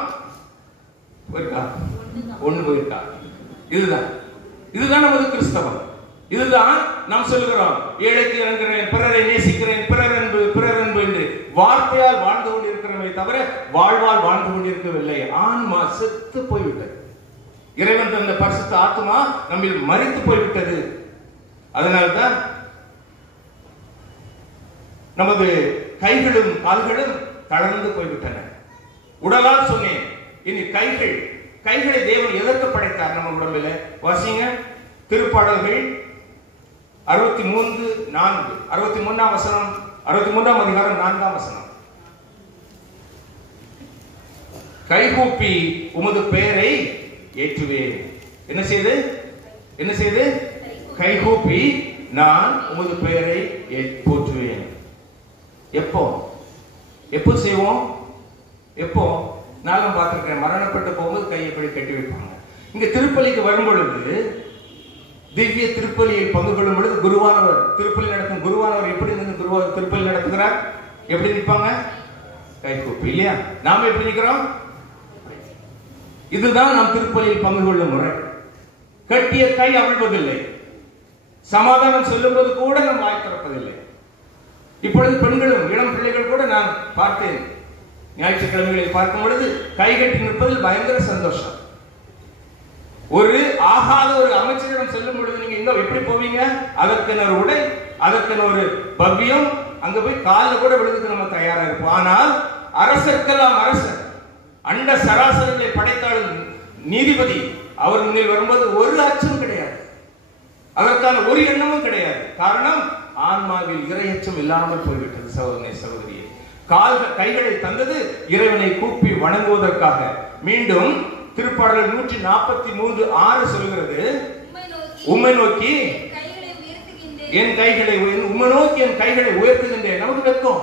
ஒண்ணு போயிருக்கா. இதுதான் நமது கிறிஸ்தவம். இதுதான் நாம் சொல்லுகிறோம், ஏழைக்கு இறங்குகிறேன், பிறரை நேசிக்கிறேன், பிறர் அன்பு என்று வார்த்தையால் வாழ்ந்து கொண்டிருக்கிறோமே தவிர வாழ்வால் வாழ்ந்து கொண்டிருக்கவில்லை. ஆன்மா செத்து போய்விட்டது. இறைவன் தந்த பரிசுத்த ஆத்மா நம்மில் மரித்து போய்விட்டது. அதனால்தான் நமது கைகளும் கால்களும் தளர்ந்து போய்விட்டன. உடலால் சொன்னேன், இனி கைகளை தேவன் எதற்கு படைத்தார் நம்ம உடம்பில? வாசிங்க திருப்பாடல்கள் 63:4, 63ஆம் வசனம், 63ஆம் அதிகாரம் 4ஆம் வசனம். கைகூப்பி உமது பெயரை ஏற்றுவேன். என்ன செய்து கைகூப்பி நான் உமது பெயரை போற்றுவேன். எப்போ செய்வோம்? எப்போ? நானும் பார்த்திருக்கேன், மரணப்பட்டு போகும்போது கையை எப்படி கட்டி வைப்பாங்க. இங்க திருப்பலிக்கு வரும் பொழுது, திவ்ய திருப்பலியில் பங்கு கொள்ளும் பொழுது குருவானவர் திருப்பலி நடத்தும். குருவானவர் எப்படி நின்று திருப்பலி நடத்துகிறார்? எப்படி நிற்பாங்க? கை கூப்பி, இல்லையா? நாம எப்படி நிற்கிறோம்? இதுதான் நாம் திருப்பலியில் பங்கு கொள்ளும் முறை. கட்டிய கை அவிழ்வதில்லை. சமாதானம் சொல்லும்போது கூட நாம் வாய் திறப்பதில்லை. இப்பொழுது பெண்களும் இளம் பிள்ளைகள் கூட நான் பார்த்தேன், ஞாயிற்றுக்கிழமைகளில் பார்க்கும் பொழுது கைகட்டி நிற்பதில் பயங்கர சந்தோஷம். ஒரு ஆகாத ஒரு அமைச்சரிடம் செல்லும் பொழுது நீங்க இங்க எப்படி போவீங்க? அதற்கென ஒரு உடை, அதற்கென ஒரு பவ்யம், அங்க போய் காலில் கூட விழுதுக்கு நம்ம தயாரா இருப்போம். ஆனால் அரசர்க்கெல்லாம் அரசர், அண்ட சராசரிகளை படைத்தாலும் நீதிபதி அவர் முன்னில் வரும்போது ஒரு அச்சம் கிடையாது, அதற்கான ஒரு எண்ணமும் கிடையாது. காரணம், ஆன்மாவில் இறையச்சம் இல்லாமல் போய்விட்டது. சகோதரனே சகோதரியே, கைகளை தந்தது இறைவனை கூப்பி வணங்குவதற்காக. மீண்டும் திருப்பாடல் 143:6 சொல்கிறது, உம்மை நோக்கி என் கைகளை உம்மை நோக்கி என் கைகளை உயர்த்துகின்றேன். நமக்கு வெட்கம்.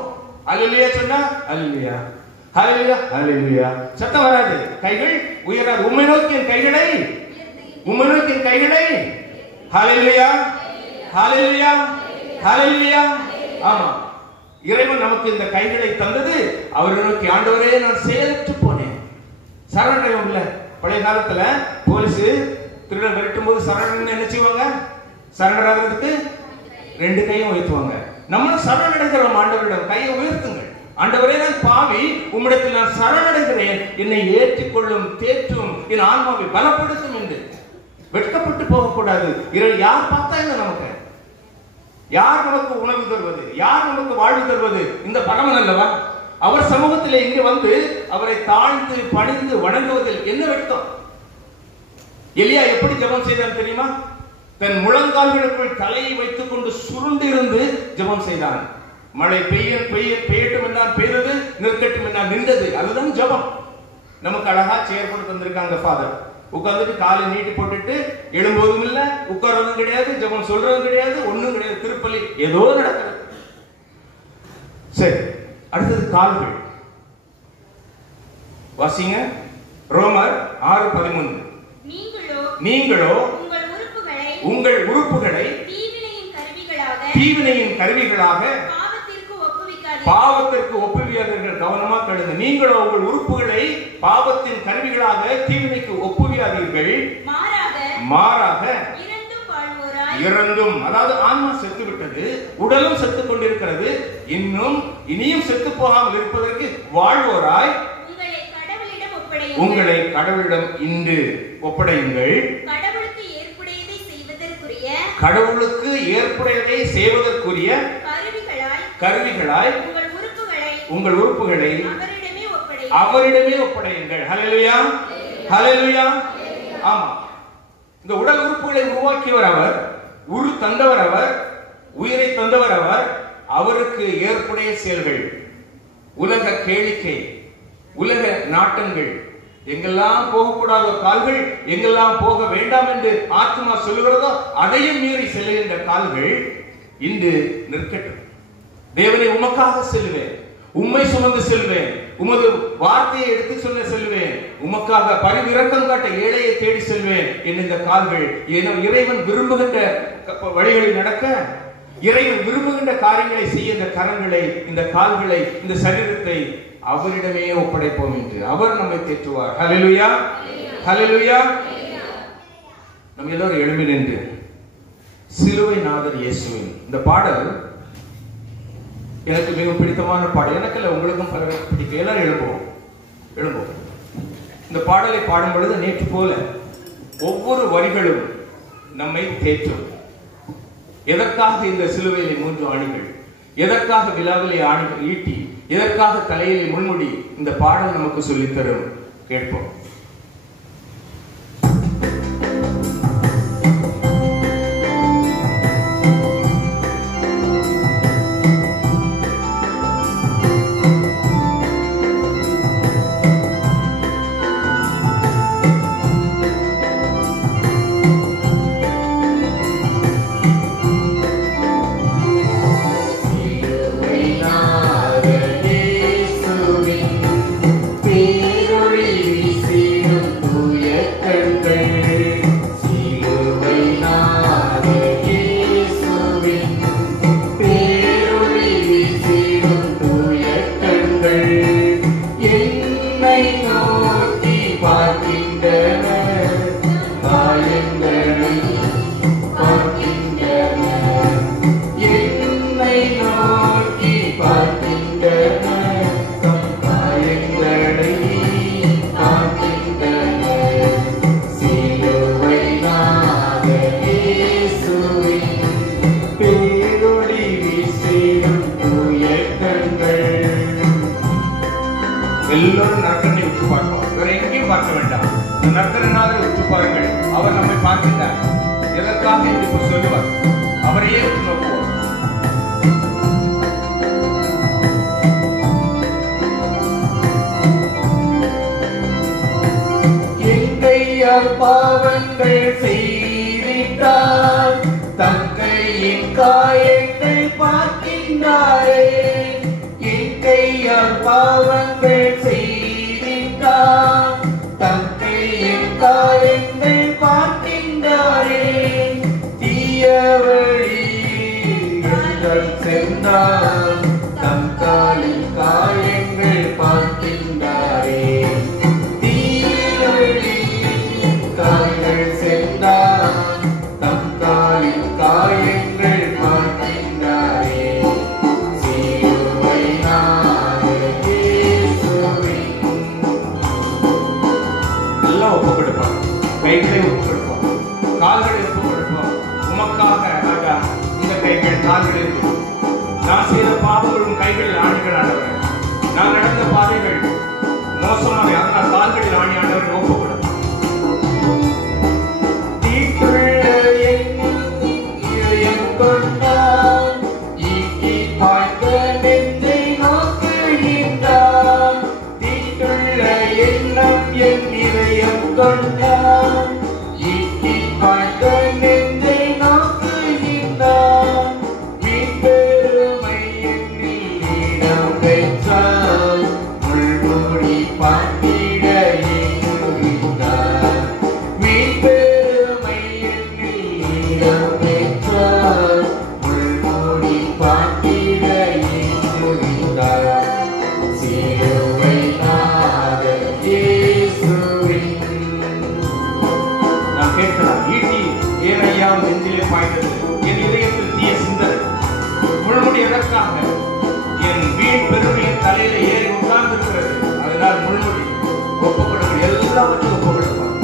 அல்லேலூயா சொன்னா அல்லேலூயா, ஹல்லேலூயா ஹல்லேலூயா சத்தம் வராது, கைகள் உயராது. உம்மை நோக்கி என் கைகளை, உம்மை நோக்கி என் கைகளை, ஹல்லேலூயா ஹல்லேலூயா ஹல்லேலூயா. ஆமா, இறைவன் நமக்கு இந்த கைகளை தந்தது அவரை நோக்கி. ஆண்டவரே, நான் செயலற்று போனேன். சரணடைவோம் இல்ல, பழைய காலத்துல போலீஸ் திருடன் விரட்டும் போது சரணடைன்னு என்ன செய்வாங்க? சரணடைறதுக்கு 2 கையும் உயர்த்துவாங்க. நம்மளும் சரணடைகிறோம் ஆண்டவரிடம். கையை உயர்த்துங்கள். ஆண்டவரே, நான் பாவி, உம்மிடத்தில் நான் சரணடைகிறேன், என்னை ஏற்றுக்கொள்ளும், தேற்றும், என் ஆன்மாவை பலப்படுத்தும் என்று. வெட்கப்பட்டு போகக்கூடாது. யார் பார்த்தா என்ன நமக்கு? யார் நமக்கு உணவு தருவது? யார் நமக்கு வாழ்வு தருவது? இந்த பரமன் அல்லவா? அவர் சமூகத்திலே இங்கு வந்து அவரை தாழ்ந்து பணிந்து வணங்குவதில் என்ன வெட்கம்? எலியா எப்படி ஜெபம் செய்தான் தெரியுமா? தன் முழங்கால்களுக்குள் தலையை வைத்துக் கொண்டு சுருண்டு இருந்து ஜெபம் செய்தான். மழை பெய்யட்டும் என்றால் பெய்தது, நிற்கட்டும் என்றால் நின்றது. அதுதான் ஜெபம். நமக்கு அழகா சேர் போட்டு தந்திருக்காங்க ஃபாதர். உட்கார்ந்துட்டு காலை நீட்டி போட்டுட்டு எழும்போதும் இல்ல, உட்கார்றதும் கிடையாது, ஜெபம் சொல்றதும் கிடையாது, ஒண்ணும் கிடையாது. திருப்பலி ஏதோ நடக்கிறது. சரி, அடுத்தது கால்கள். வாசிங்க ரோமர் 6:13. நீங்களோ உங்கள் உறுப்புகளை தீவினையின் கருவிகளாக பாவத்திற்கு ஒப்புவியாதீர்கள். கவனமா கேளுங்க. நீங்களோ உங்கள் உறுப்புகளை பாவத்தின் கருவிகளாக தீவினைக்கு ஒப்புவியாதீர்கள், மாறாக இறந்தும், அதாவது ஆன்மா செத்து விட்டது, உடலும் செத்து கொண்டிருக்கிறது, இனியும் செத்து போகாமல் இருப்பதற்கு வாழ்வோராய் உங்களை கடவுளிடம் இன்று ஒப்படையுங்கள். கடவுளுக்கு ஏற்புடையதை செய்வதற்குரிய கருவிகளாய் உங்கள் உறுப்புகளை அவரிடமே ஒப்படையுங்கள். ஹல்லேலூயா ஹல்லேலூயா. ஆமா, இந்த உடல் உறுப்புகளை உருவாக்கியவர் அவர், உரு தந்தவர் அவர், உயிரை தந்தவர் அவர். அவருக்கு ஏற்புடைய செயல்கள், உலக கேளிக்கை, உலக நாட்டங்கள், எங்கெல்லாம் போகக்கூடாத கால்கள், எங்கெல்லாம் போக வேண்டாம் என்று ஆத்மா சொல்லுகிறதோ அதையும் மீறி செல்லுகின்ற கால்கள் இன்று நிற்கட்டும். தேவனை உமக்காக செல்வேன், உம்மை சுமந்து செல்வேன், உமது வார்த்தையை எடுத்து சொல்ல செல்வேன், உமக்காக பரிவிரக்கம் காட்ட ஏழையை தேடி செல்வேன் என்று இந்த கால்கள் இறைவன் விரும்புகின்ற வழிகளில் நடக்க, இறைவன் விரும்புகின்ற காரியங்களை செய்ய இந்த கரங்களை, இந்த கால்களை, இந்த சரீரத்தை அவரிடமே ஒப்படைப்போம் என்று அவர் நம்மை தேற்றுவார். ஹல்லேலூயா ஹல்லேலூயா. நம்ம எல்லோரும் எழும்பி நின்று சிலுவை நாதர் இயேசுவின் இந்த பாடல் எனக்கு மிகவும் பிடித்தமான பாடல். எனக்கு இல்ல, உங்களுக்கும் பல பிடிக்கும். எல்லாரும் எழும்புவோம். இந்த பாடலை பாடும் பொழுது நேற்று போல ஒவ்வொரு வரிகளும் நம்மை தேற்றும். எதற்காக இந்த சிலுவையிலே 3 ஆணிகள், எதற்காக விழாவிலே ஆணிகள் ஈட்டி, எதற்காக தலையிலே முள்முடி, இந்த பாடல் நமக்கு சொல்லித்தரும். கேட்போம். பேரொளி வீசி நற்கரனாக உற்று பாருங்கள். அவர் நம்மை பார்க்கின்றார். எதற்காக என்று இப்ப சொல்லுவார். அவரையே நோக்குவோம். எங்கையார் பாவங்கள் செய்திட்டார், தங்கையின் காயங்கள் பார்க்கின்றாரே. எங்கையார் பாவங்கள் செய்திட்டார், தங்கையின் காயங்கள் பார்க்கின்றாரே. தீய வழியில் சென்றார், தம் காலின் காயங்கள் பார்க்கின்றாரே. காயங்கள் சென்றார், தம் காலின் காயங்கள் பார்க்கின்றாரே. சிலுவை நாயகே இயேசுவின். நல்லா ஒப்பு கொடுப்பான். கைகளை ஒப்பு கொடுப்பான். கால்களை ஒப்பு கொடுப்பான். உமக்காக ராஜா இந்த கைகள் கால்களில் நான் செய்த பாவங்களும் கைகளில் ஆணிகள் ஆண்டவர். நான் நடந்த பாதைகள் மோசமாக, அதனால் கால்களில் ஆணி ஆண்டவர் ஒப்பு கொடுப்பான். என் வீண் பெருமையின் தலையில ஏறி உட்கார்ந்து இருக்கிறது. அதனால் முழுமுடி ஒப்புக்கொடுங்கள். எல்லாவற்றையும் ஒப்புக்கொடுப்பார்.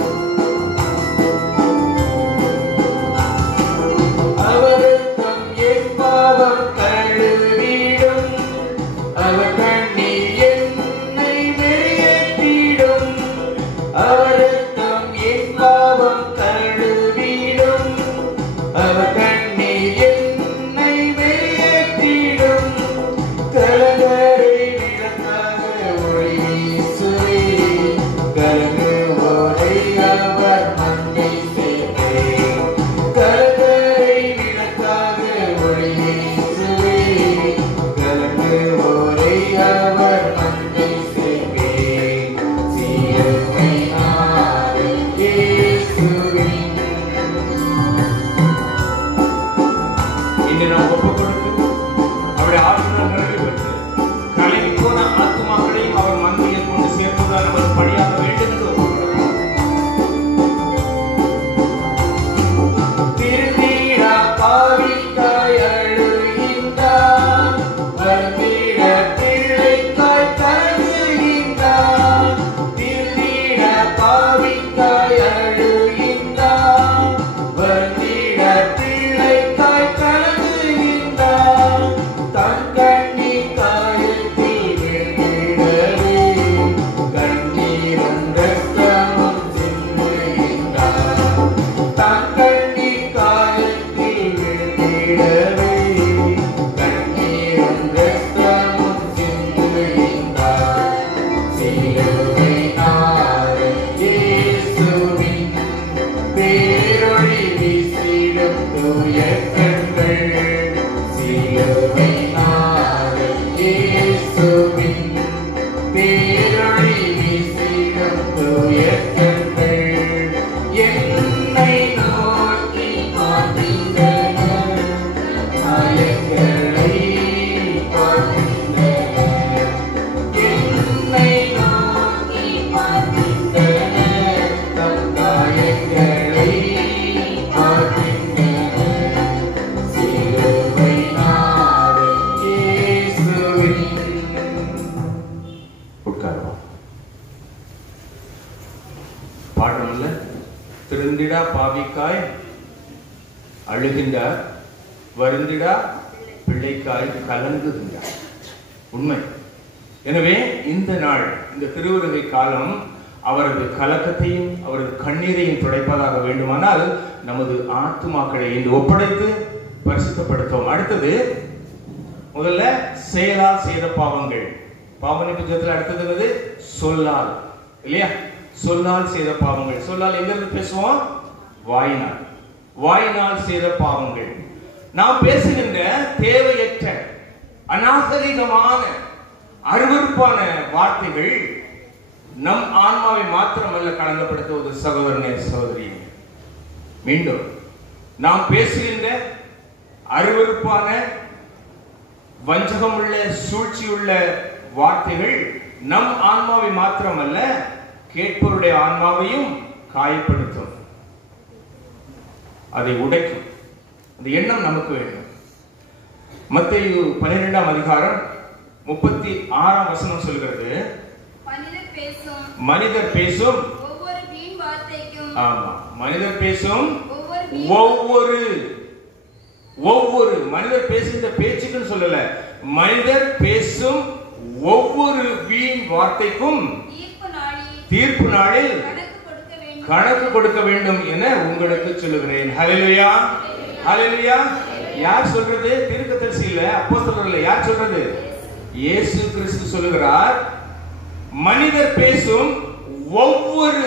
அவருக்கும் என் பாவம் கழுவிடும், அவர் கண்ணீர் என்னை வெளியேற்றிடும். அவருக்கும் என் பாவம் கழுவிடும், அவர் கண்ணீர் என்னை வெளியேற்றிடும். கலங்கரை விளக்காக ஒளி வீசுவே, கலங்குவோரை அவர் மண்ணை சேர்ப்பே. கலங்கரை விளக்காக ஒளி வீசுவே, கலங்குவோரை அவர் மண்ணை சேர்ப்பே. சிலுவை நாதன் இயேசுவின். இன்று நாம் ஒப்புக் கொடுத்து அவருடைய ஆசீர்வாதம் நிறைவு பெற்று கலங்கி போன ஆத்துமாக்களையும் அவர் மந்தையில் கொண்டு சேர்ப்பதால் நமது பணியாக வேண்டும் என்று ஒப்புக் கொடுக்கிறோம். திருநீரா பாவிக்காய் அழுகின்றார், வருந்திட பிள்ளைக்காய் கலங்குகின்றார். திருநீரா பாவிக்காய் அழுகின்றார், வருந்திட பிள்ளைக்காய் கலங்குகின்றார். தன் கண்ணீர் காயத்தில் விழுந்திடவே, கண்ணீரும் இரத்தமும் சிந்துகின்றார். தன் கண்ணீர் காயத்தில் விழுந்திடவே, கண்ணீரும் இரத்தமும் சிந்துகின்றார். சிலுவை நாதன் இயேசுவின் பேரொளி வீசிடும் தூய கண்கள். சிலுவை நாதன் இயேசுவின் பேரொளி வீசிடும் தூய கண்கள். என்னை நோக்கி பார்க்கின்றன, காயங்களை பார்க்கின்றன. என்னை நோக்கி பார்க்கின்றன, தம் காயங்களை பார்க்கின்றன. சிலுவை நாதன் இயேசுவின். உட்காருவோம். பாடல்ல திருந்திடா பாவிக்காய் அழுகின்றார், வருந்திடா பிள்ளைக்காய் கலங்குகின்றார். உண்மை. எனவே இந்த நாள், இந்த திருவருகை காலம் அவரது கலக்கத்தையும் அவரது கண்ணீரையும் துடைப்பதாக வேண்டுமானால் நமது ஆத்துமாக்களை இன்று ஒப்படைத்து பரிசுத்தப்படுத்தும். அடுத்தது, முதல்ல செயலால் செய்த பாவங்கள். பாவனை புத்தகத்தில் அடுத்தது சொல்லால், இல்லையா? சொல்லால் செய்த பாவங்கள். சொல்லால் எங்க இருந்து பேசுவோம்? வாயினால். வாயினால் செய்த பாவங்கள். நாம் பேசுகின்ற தேவையற்ற அநாகரிகமான அருவருப்பான வார்த்தைகள் நம் ஆன்மாவை மாத்திரமல்ல களங்கப்படுத்துவது. சகோதரனே, சகோதரி, மீண்டும் நாம் பேசுகின்ற அருவருப்பான வஞ்சகமுள்ள சூழ்ச்சியுள்ள வார்த்தைகள் நம் ஆன்மாவை மாத்திரமல்ல கேட்பவருடைய ஆன்மாவையும் காயப்படுத்தும், அதை உடைக்கும். அந்த எண்ணம் நமக்கு வேண்டும். மத்தேயு 12ஆம் அதிகாரம் 36ஆம் வசனம் சொல்கிறது, மனிதர் பேசும் ஒவ்வொரு வீண் வார்த்தைக்கும், ஆமா, மனிதர் பேசும் ஒவ்வொரு மனிதர் பேசுகின்ற பேச்சுக்குன்னு சொல்லல, மனிதர் பேசும் ஒவ்வொரு வீண் வார்த்தைக்கும் தீர்ப்பு நாளில் கணக்கு கொடுக்க வேண்டும் என உங்களுக்கு சொல்லுகிறேன். ஹல்லேலூயா, ஹல்லேலூயா. யார் சொல்றது? தீர்க்கதரிசி இல்ல, அப்போஸ்தலர் இல்ல. யார் சொல்றது? இயேசு கிறிஸ்து சொல்லுகிறார், மனிதர் பேசும் ஒவ்வொரு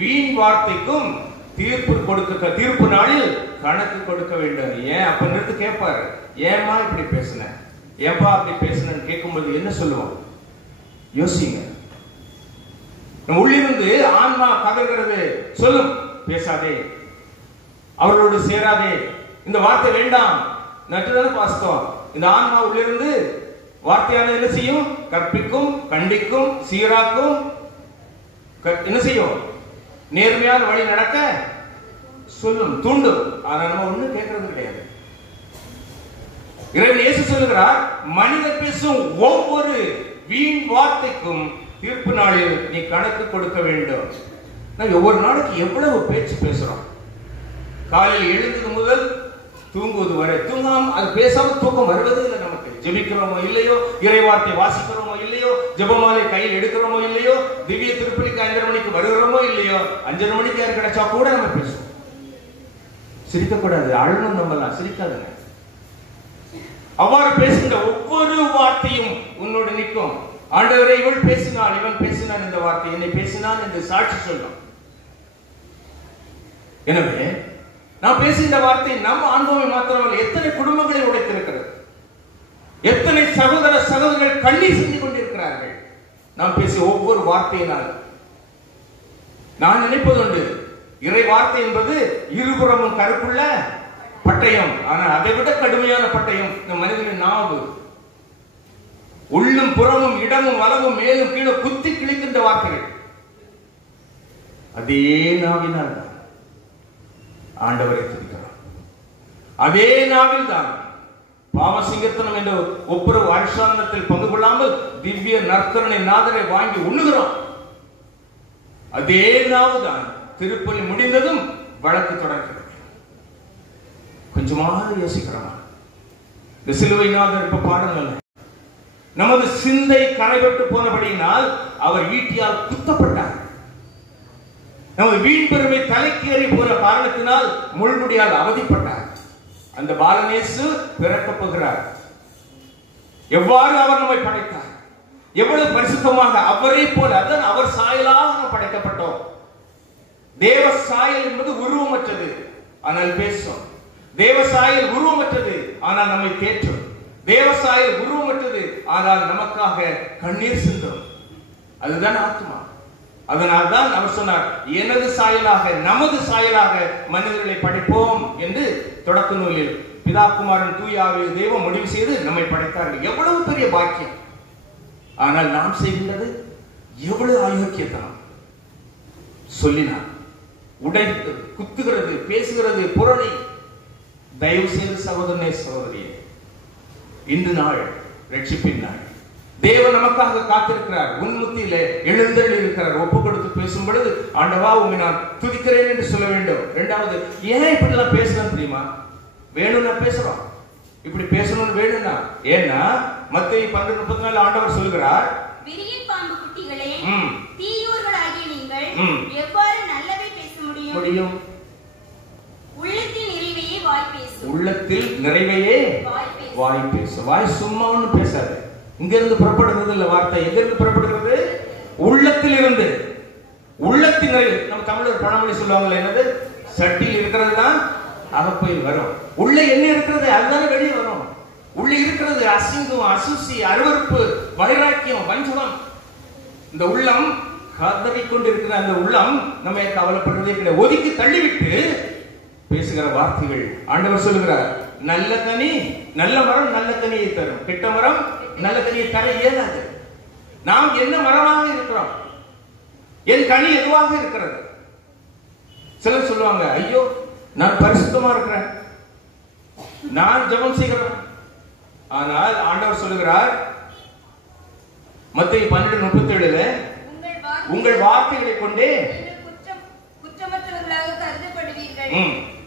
வீண் வார்த்தைக்கும் தீர்ப்பு நாளில் கணக்கு கொடுக்க வேண்டும். ஏன் அப்ப நிறுத்து கேட்பாரு, ஏமா இப்படி பேசுன, ஏப்பா அப்படி பேசுனன்னு கேட்கும்போது என்ன சொல்லுவோம்? யோசிங்க. நம்ம உள்ளிருந்து ஆன்மா கதறுகிறது, சொல்லும், பேசாதே, அவர்களோடு சேராதே, இந்த வார்த்தை வேண்டாம், நட்டுதான பாஸ்தம். இந்த ஆன்மா உள்ளிருந்து வார்த்தையான என்ன செய்யும்? கற்பிக்கும், கண்டிக்கும், சீராக்கும், என்ன செய்யும்? நேர்மையான வழி நடக்க சொல்லும், தூண்டும். ஆனா நம்ம ஒண்ணு கேட்கறது கிடையாது. இறைவன் இயேசு சொல்லுகிறார், மனிதர் பேசும் ஒவ்வொரு வீண் வார்த்தைக்கும் தீர்ப்பு நாளில் நீ கணக்கு கொடுக்க வேண்டும். நான் ஒவ்வொரு நாளைக்கு எவ்வளவு பேச்சு பேசுறோம்? காலையில் எழுந்தது முதல் தூங்குவது வரை. தூங்காம அது பேசாம தூக்கம் வருவது இல்லை நமக்கு. ஜெபிக்கிறோமோ இல்லையோ, இறை வார்த்தை வாசிக்கிறோமோ இல்லையோ, ஜெபமாலை கையில் எடுக்கிறோமோ இல்லையோ, திவ்ய திருப்பலிக்கு 5:30 மணிக்கு வருகிறோமோ இல்லையோ, 5:30 மணிக்கு யார் கிடைச்சா கூட நம்ம பேசுவோம். சிரிக்கக்கூடாது, அழணும், நம்மலாம் சிரிக்காதுங்க. அவ்வாறு பேசுகின்ற ஒவ்வொரு வார்த்தையும் உன்னோடு நிற்கும். ஆண்டவரே, இவள் பேசினாள், இவன் பேசினான், இந்த வார்த்தை என்னை பேசினான் என்று சாட்சி சொல்லும். எனவே நாம் பேசுகின்ற வார்த்தை நம் அனுபவம் மாத்திரமல்ல, எத்தனை குடும்பங்களை உடைத்திருக்கிறது, எத்தனை சகோதர சகோதரர்கள் கண்ணீர் சிந்திக் கொண்டிருக்கிறார்கள் நாம் பேசிய ஒவ்வொரு வார்த்தையினால். நான் நினைப்பதுண்டு, இறை வார்த்தை என்பது இருபுறமும் கருப்புள்ள பட்டயம். ஆனால் அதை விட கடுமையான பட்டயம் இந்த மனிதனின் நாவு. உள்ளும் புறமும் இடமும் வலமும் மேலும் கீழே குத்தி கிழிக்கின்ற வார்த்தைகள். அதே நாவினால் தான் ஆண்டவரை துதிக்கிறார். அதே நாவில் தான் பாவசிங்கத்தனம் என்ற ஒப்புரவு அனுஷ்டானத்தில் பங்கு கொள்ளாமல் திவ்ய நற்கருணை நாதரை வாங்கி உண்ணுகிறோம். அதே நாவு தான் திருப்பலி முடிந்ததும் வழக்கு தொடர்கிறது. கொஞ்சமாக யோசிக்கிறோமா? இந்த சிலுவை நாதர் இப்ப பாடங்கள், நமது சிந்தை கரைபட்டு போனபடியினால் அவர் ஈட்டியால் குத்தப்பட்டார். நமது வீண் பெருமை தலைக்கேறி போன காரணத்தினால் முள்முடியால் அவதிப்பட்டார். அந்த பாலநேசு பிறக்கப் போகிறார். எவ்வாறு அவர் நம்மை படைத்தார், எவ்வளவு பரிசுத்தமாக அவரை போல, அதான் அவர் சாயலாக நாம் படைக்கப்பட்டோம். தேவ சாயல் என்பது உருவமற்றது, ஆனால் பேசும். தேவ சாயல் உருவமற்றது, ஆனால் நம்மை தேற்றும். தேவ சாயல் உருவமற்றது, ஆனால் நமக்காக கண்ணீர் சிந்தும். அதுதான் ஆத்மா. அதனால் தான் அவர் சொன்னார், எனது சாயலாக, நமது சாயலாக மனிதர்களை படைப்போம் என்று தொடக்க நூலில் பிதா குமாரன் தூய ஆவிய தெய்வம் முடிவு செய்து நம்மை படைத்தார்கள். எவ்வளவு பெரிய பாக்கியம்! ஆனால் நாம் செய்கின்றது எவ்வளவு அயோக்கியத்தனம்! சொல்லினார், உடைத்து குத்துகிறது, பேசுகிறது, புரணி. தயவு செய்து சகோதரனே, சகோதரியே, இன்று நாள் ரட்சிப்பின் நாள். தேவன் நமக்காக காத்திருக்கிறார். உன்முத்தியிலே எழுந்தருளி இருக்கிறார். ஒப்பு கொடுத்து பேசும் பொழுது, ஆண்டவா உம்மை நான் துதிக்கிறேன் என்று சொல்ல வேண்டும். இரண்டாவது, ஏன் இப்படி எல்லாம் பேசலாம் தெரியுமா? வேணும்னா பேசுறோம், இப்படி பேசணும்னு வேணும்னா. ஏன்னா மத்தேயு 12:34 ஆண்டவர் சொல்கிறார், விரியன் பாம்பு முடியும்? உள்ளத்தின் நிறைவையே வாய் பேசும். உள்ளத்தில் நிறைவையே வாய் பேசும். வாய் சும்மா ஒண்ணு பேசாது. இங்க இருந்து புறப்படுகிறது இல்ல வார்த்தை, எங்க இருந்து புறப்படுகிறது? உள்ளத்தில் இருந்து. உள்ளத்தின் நிறைவு. நம்ம தமிழர் பழமொழி சொல்லுவாங்கல்ல, என்னது? சட்டியில் இருக்கிறது தான் அகப்பையில் வரும். உள்ள என்ன இருக்கிறது அதுதானே வெளியே வரும். உள்ள இருக்கிறது அசிங்கம், அசுசி, அருவருப்பு, வைராக்கியம், வஞ்சகம். இந்த உள்ளம் கதறிக் கொண்டிருக்கிற அந்த உள்ளம் நம்ம கவலைப்படுறதே கிடையாது. ஒதுக்கி தள்ளிவிட்டு பேசுகிற வார்த்தைகள். ஆண்டவர் சொல்லுகிறார், நல்ல கனி, நல்ல மரம் நல்ல கனியை தரும், கெட்ட மரம் நல்ல கனியை தர இயலாது. நாம் என்ன மரமாக இருக்கிறோம்? என் கனி எதுவாக இருக்கிறது? சிலர் சொல்லுவாங்க, ஐயோ நான் பரிசுத்தமா இருக்கிறேன், நான் ஜெபம் செய்கிறேன். ஆனால் ஆண்டவர் சொல்லுகிறார் மத்தேயு 12:37, உங்கள் வார்த்தைகளை கொண்டே குற்றமற்றவர்களாக கருதப்படுவீர்கள்,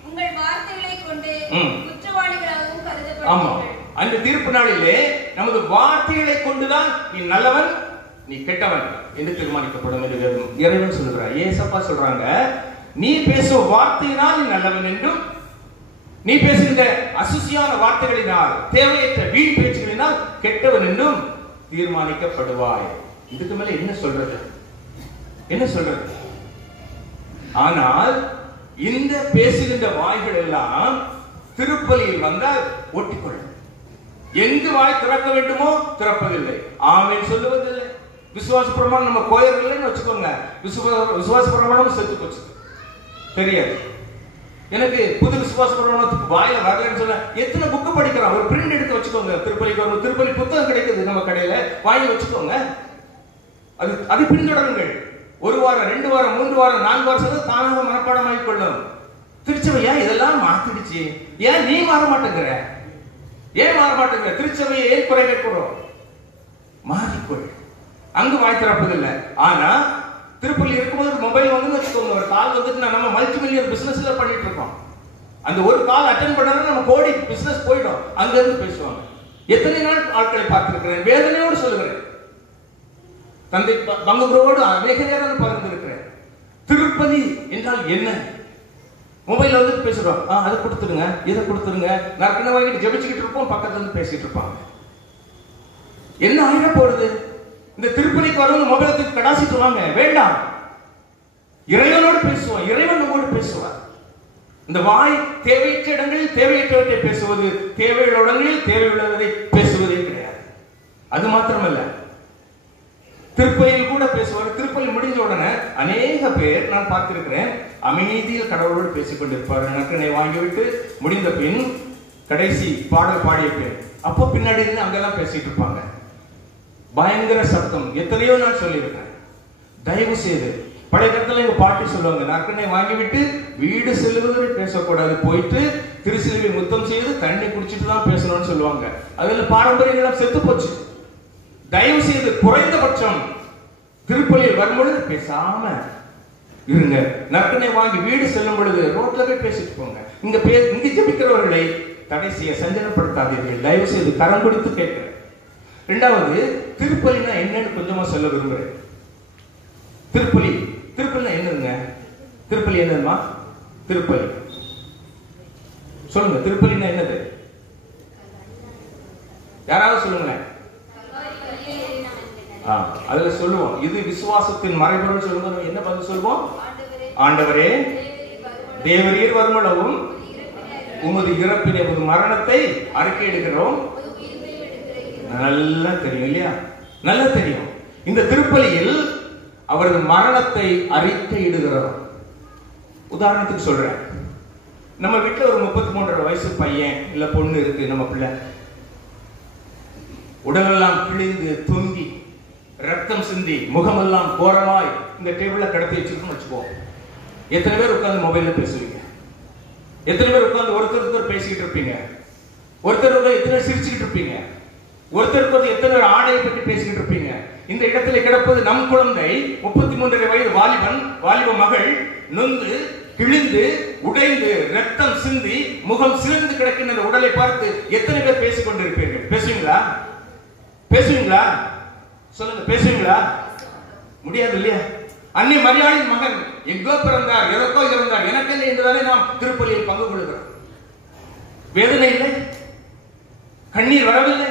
உங்கள் வார்த்தைகளை கொண்டு குற்றவாளிகளாகவும் ஆமா, கருதப்படுவீர்கள். அந்த தீர்ப்பு நாளிலே நமது வார்த்தைகளை கொண்டுதான் நீ நல்லவன் நீ கெட்டவன் என்று தீர்மானிக்கப்படும் என்று இறைவன் சொல்லுகிறார். ஏசப்பா சொல்றாங்க, நீ பேசும் வார்த்தையினால் நீ நல்லவன் என்றும், நீ பேசுகின்ற அசுசியான வார்த்தைகளினால், தேவையற்ற வீண் பேச்சுகளினால் கெட்டவன் என்றும் தீர்மானிக்கப்படுவாய். இதுக்கு மேல என்ன சொல்றது? என்ன சொல்றது? ஆனால் இந்த பேசுகின்ற வாய்கள் எல்லாம் திருப்பலியில் வந்தால் ஒட்டிக்கொள்ளும். எங்கு வாய் திறக்க வேண்டுமோ திறப்பதில்லை, ஆமென் சொல்லுவதில்லை. விசுவாச பிரமாணம் நம்ம கோயில்கள்னு வச்சுக்கோங்க, விசுவாச பிரமாணம் செத்து போச்சு, தெரியாது. எனக்கு புது விசுவாச பிரமாணத்துக்கு வாயில வரலன்னு சொல்ல எத்தனை புக்கு படிக்கிறோம், ஒரு பிரிண்ட் எடுத்து வச்சுக்கோங்க. திருப்பலிக்கு ஒரு திருப்பலி புத்தகம் கிடைக்குது நம்ம கடையில, வாங்கி வச்சுக்கோங்க. அது பின்தொடருங்கள். 1 வாரம் 2 வாரம் 3 வாரம் 4 வாரம் தானாக மனப்பாடம் ஆகிக்கொள்ளும். திருச்சபை ஏன் இதெல்லாம் மாத்திடுச்சு? ஏன் நீ மாற மாட்டேங்கிற? ஏன் மாற மாட்டேங்கிற? திருச்சபையை ஏன் குறை கேட்கிறோம்? மாறிக்கொள். அங்கு வாய் திறப்பதில்லை. ஆனா திருப்பலி இருக்கும்போது மொபைல் வந்து வச்சுக்கோங்க, ஒரு கால் வந்துட்டு நம்ம மல்டி மில்லியன் பிசினஸ்ல பண்ணிட்டு இருக்கோம். அந்த ஒரு கால் அட்டென்ட் பண்ணா நம்ம கோடி பிசினஸ் போயிடும். அங்க இருந்து பேசுவாங்க. எத்தனை நாள் ஆட்களை பார்த்திருக்கிறேன், வேதனையோடு சொல்லுகிறேன். தந்தை பங்குகளோடு அநேக நேரம் பகிர்ந்திருக்கிறேன். திருப்பலி என்றால் என்ன? மொபைல் வந்து பேசுறோம், அதை கொடுத்துருங்க, இதை கொடுத்துருங்க, நற்கனை வாங்கிட்டு ஜெபிச்சுக்கிட்டு இருப்போம், பக்கத்துல இருந்து பேசிட்டு இருப்பாங்க. என்ன ஆகிட போறது? இந்த திருப்பலிக்கு வரவங்க மொபைலத்துக்கு கடாசிட்டு வாங்க, வேண்டாம். இறைவனோடு பேசுவோம், இறைவன் நம்மோடு பேசுவார். இந்த வாய் தேவையற்ற இடங்களில் தேவையற்றவற்றை பேசுவது, தேவையுள்ள இடங்களில் தேவையுள்ளதை பேசுவதே கிடையாது. அது மாத்திரமல்ல, திருப்பலியில் கூட பேசுவார். திருப்பலி முடிஞ்ச உடனே அநேக பேர் நான் பார்த்திருக்கிறேன், அமைதியில் கடவுளோடு பேசிக் கொண்டிருப்பார். நற்கனை வாங்கிவிட்டு முடிந்த பின் கடைசி பாடல் பாடிய பேர் அப்போ பின்னாடி இருந்து அங்கெல்லாம் பேசிட்டு இருப்பாங்க. பயங்கர சத்தம். எத்தனையோ நான் சொல்லியிருக்கேன், தயவு செய்து. பழைய காலத்துல எங்க பாட்டி சொல்லுவாங்க, நற்கனை வாங்கிவிட்டு வீடு செல்லுவதை பேசக்கூடாது, போயிட்டு திருச்சிலுவை முத்தம் செய்து தண்ணி குடிச்சிட்டு தான் பேசணும்னு சொல்லுவாங்க. அதுல பாரம்பரியங்கள் செத்து போச்சு. தயவு செய்து குறைந்தபட்சம் திருப்பலியில் வரும்பொழுது பேசாம இருங்க. நற்கனை வாங்கி வீடு செல்லும் பொழுது ரோட்ல போய் பேசிட்டு போங்க. இங்க ஜெபிக்கிறவர்களை தடை செய்ய சஞ்சலப்படுத்தாதீர்கள். தயவு செய்து கரம் கொடுத்து கேட்கிறேன். இரண்டாவது, திருப்பலினா என்னன்னு கொஞ்சமா சொல்ல விரும்புறேன். திருப்பலினா என்னங்க? திருப்பலி என்னமா? திருப்பலி சொல்லுங்க. திருப்பலினா என்னது? யாராவது சொல்லுங்களேன். அதுல சொல்லுவோம், இது விசுவாசத்தின் மறைபொருள் சொல்லுங்க. என்ன பதில் சொல்லுவோம்? ஆண்டவரே, தேவரீர் வருமளவும் உமது இறப்பினை, உமது மரணத்தை அறிக்கையிடுகிறோம். நல்லா தெரியும் இல்லையா? நல்லா தெரியும். இந்த திருப்பலியில் அவரது மரணத்தை அறிக்கையிடுகிறோம். உதாரணத்துக்கு சொல்றேன், நம்ம வீட்டுல ஒரு 33 வயசு பையன் இல்ல பொண்ணு இருக்கு. நம்ம பிள்ளை உடலெல்லாம் கிழிந்து தொங்கி ரத்தம் சிந்தி முகமெல்லாம் கோரமாய் இந்த டேபிள்ல கடத்தி வச்சிருக்கோம் வச்சுக்கோம். எத்தனை பேர் உட்கார்ந்து மொபைல்ல பேசுவீங்க? எத்தனை பேர் உட்கார்ந்து ஒருத்தர் பேசிக்கிட்டு இருப்பீங்க? ஒருத்தர் எத்தனை சிரிச்சுக்கிட்டு இருப்பீங்க? ஒருத்தருக்கு எத்தனை ஆடையை பற்றி பேசிக்கிட்டு இருப்பீங்க? இந்த இடத்துல கிடப்பது நம் குழந்தை, 33 வயது வாலிபன், வாலிப மகள், நொந்து கிழிந்து உடைந்து ரத்தம் சிந்தி முகம் சிறந்து கிடக்கின்ற அந்த உடலை பார்த்து எத்தனை பேர் பேசிக் கொண்டிருப்பீர்கள்? பேசுவீங்களா? பேசுவீங்களா? சொல்லுங்க, பேசுவீங்களா? முடியாது இல்லையா? அன்னை மரியாளின் மகன் எங்கோ பிறந்தார், எதற்கோ இறந்தார், எனக்கு இல்லை என்றுதானே நாம் திருப்பலியில் பங்கு கொள்கிறோம். வேதனை இல்லை, கண்ணீர் வரவில்லை,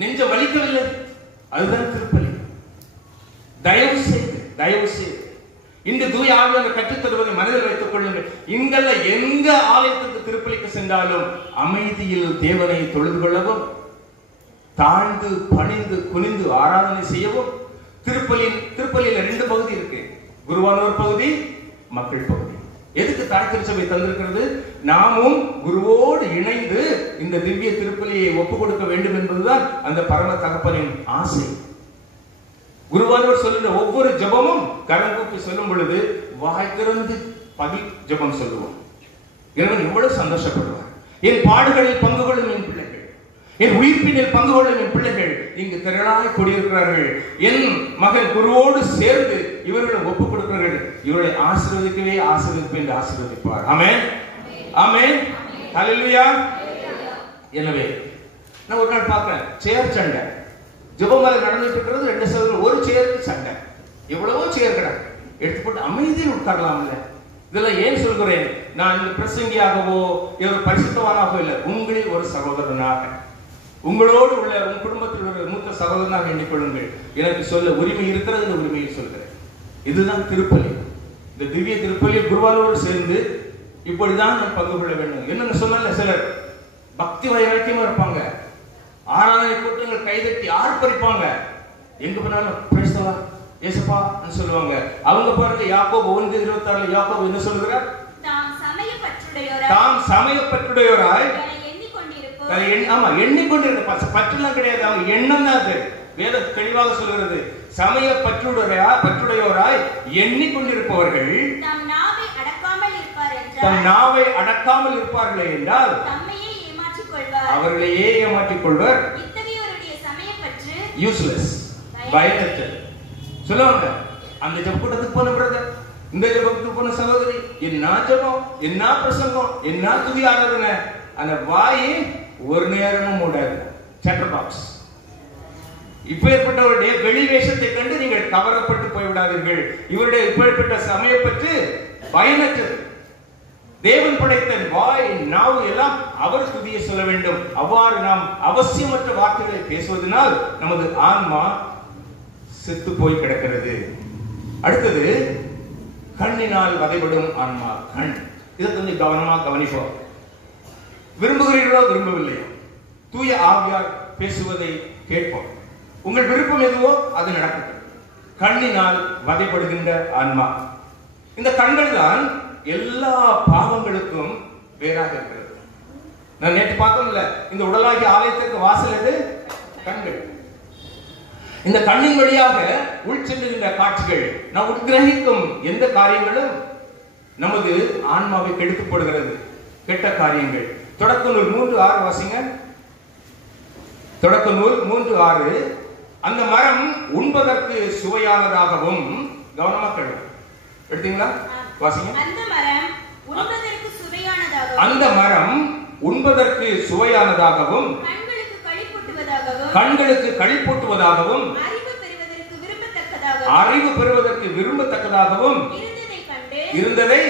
நெஞ்சம் வலிக்கவில்லை, அதுதான் திருப்பலி. தயவு செய்து இந்த தூய ஆவியானவர் கற்றுத் தருவதை மனதில் வைத்துக் கொள்ளுங்கள். இங்கல்ல எந்த ஆலயத்துக்கு திருப்பலிக்கு சென்றாலும் அமைதியில் தேவனை தொழுது கொள்ளவும், தாழ்ந்து பணிந்து குனிந்து ஆராதனை செய்யவும். திருப்பலியில 2 பகுதி இருக்கு, குருவானவர் பகுதி, மக்கள் பகுதி. எதுக்கு தாய் திருச்சபை தந்திருக்கிறது? நாமும் குருவோடு இணைந்து இந்த திவ்ய திருப்பலியை ஒப்புக் கொடுக்க வேண்டும் என்பதுதான் அந்த பரம தகப்பனின் ஆசை. குருவானவர் சொல்லுகிற ஒவ்வொரு ஜபமும் கரங்கூப்பி சொல்லும் பொழுது வாய்த்திறந்து பதில் ஜபம் சொல்லுவோம். இறைவன் எவ்வளவு சந்தோஷப்படுவார். என் பாடுகளில் பங்கு கொள்ளும் என் பிள்ளைகள், என் உயிர்ப்பினில் பங்கு கொள்ளும் என் பிள்ளைகள் இங்கு திரளாய் கூடியிருக்கிறார்கள். என் மகன் குருவோடு சேர்ந்து இவர்களும் ஒப்புக் கொடுக்கிறார்கள். இவர்களை ஆசீர்வதிக்கவே ஆசீர்வதிப்பு என்று ஆசீர்வதிப்பார். ஆமென், ஆமென், ஹல்லேலூயா. எனவே நான் ஒரு நாள் பார்க்கிறேன், சேர் சண்டை ஜெபமாலை நடந்துட்டு இருக்கிறது. 2 சகோதரர்கள் ஒரு சேருக்கு சண்டை. எவ்வளவோ சேர் கிடக்கு, எடுத்து போட்டு அமைதியில் உட்காரலாம்ல. இதெல்லாம் ஏன் சொல்கிறேன்? நான் பிரசங்கியாகவோ ஒரு பரிசுத்தவானாகவோ இல்லை, உங்களில் ஒரு சகோதரனாக, உங்களோடு உள்ள உன் குடும்பத்தில் ஒரு மூத்த சகோதரனாக எண்ணிக்கொள்ளுங்கள். எனக்கு சொல்ல உரிமை இருக்கிறது, இந்த உரிமையை சொல்கிறேன். இதுதான் திருப்பலி. இந்த திவ்ய திருப்பலியில் குருவானோடு சேர்ந்து இப்படிதான் நான் பங்கு கொள்ள வேண்டும். என்னன்னு சொன்னால சிலர் பக்தி வைராக்கியமா இருப்பாங்க, ஆராதனை கூட்டங்கள் கைதட்டி ஆர்ப்பரிப்பாங்க, எங்க போனாலும் பேசவா ஏசப்பா சொல்லுவாங்க. அவங்க பாருங்க, யாக்கோபு 1:26 யாக்கோபு என்ன சொல்லுகிறார்? தாம் சமயப்பற்றுடையோராய் எண்ணிக்கொண்டிருக்க பற்றுலாம் கிடையாது, அவங்க எண்ணம் தான் அது. வேதம் தெளிவாக சொல்கிறது, சமயப்பற்றுடையோராய் எண்ணிக்கொண்டிருப்பவர்கள் தம் நாவை அடக்காமல் இருப்பார்களே என்றால் அவர்களையே ஏமாற்றிக் கொள்வர். யூஸ்லெஸ், பயனற்ற. சொல்லுவாங்க, அந்த ஜபக்கூட்டத்துக்கு போன பிரதர், இந்த ஜபத்துக்கு போன சகோதரி, என்ன ஜபம், என்ன பிரசங்கம், என்ன துதி ஆராதனை, அந்த வாயை ஒரு நேரமும் மூடாது. சேட்டர் பாக்ஸ். இப்பேற்பட்டவருடைய வெளி வேஷத்தை கண்டு நீங்கள் கவரப்பட்டு போய்விடாதீர்கள். இவருடைய இப்பேற்பட்ட சமயப்பற்று பயனற்றது. தேவன் படைத்த வாய், நாவு எல்லாம் அவர் துதியை சொல்ல வேண்டும். அவ்வாறு நாம் அவசியமற்ற வார்த்தைகளை பேசுவதனால் நமது ஆன்மா செத்து போய் கிடக்கிறது. அடுத்தது, கண்ணினால் வதைபடும் ஆன்மா. கண், இதை கொஞ்சம் கவனமா கவனிப்போம். விரும்புகிறீர்களோ விரும்பவில்லையோ தூய ஆவியார் பேசுவதை கேட்போம். உங்கள் விருப்பம் எதுவோ அது நடக்கட்டும். கண்ணினால் வதைபடுகின்ற ஆன்மா. இந்த கண்கள் தான் எல்லா பாவங்களுக்கும் வேறாக இருக்கிறது. நான் நேற்று பார்த்தோம்ல, இந்த உடலாகிய ஆலயத்திற்கு வாசல் எது? கண்கள். இந்த கண்ணின் வழியாக உள் செல்லுகின்ற காட்சிகள், நாம் உட்கிரகிக்கும் எந்த காரியங்களும் நமது ஆன்மாவை கெடுத்து போடுகிறது. கெட்ட காரியங்கள். தொடக்க நூல் 3:6 வாசிங்க. தொடக்க நூல் 3:6. அந்த மரம் உண்பதற்கு சுவையானதாகவும், கவனமா கேளுங்க, எடுத்தீங்களா? வாசிங்க. அந்த மரம் உண்பதற்கு சுவையானதாகவும் கண்களுக்கு களிப்பூட்டுவதாகவும் அறிவு பெறுவதற்கு விரும்பத்தக்கதாகவும் இருந்ததை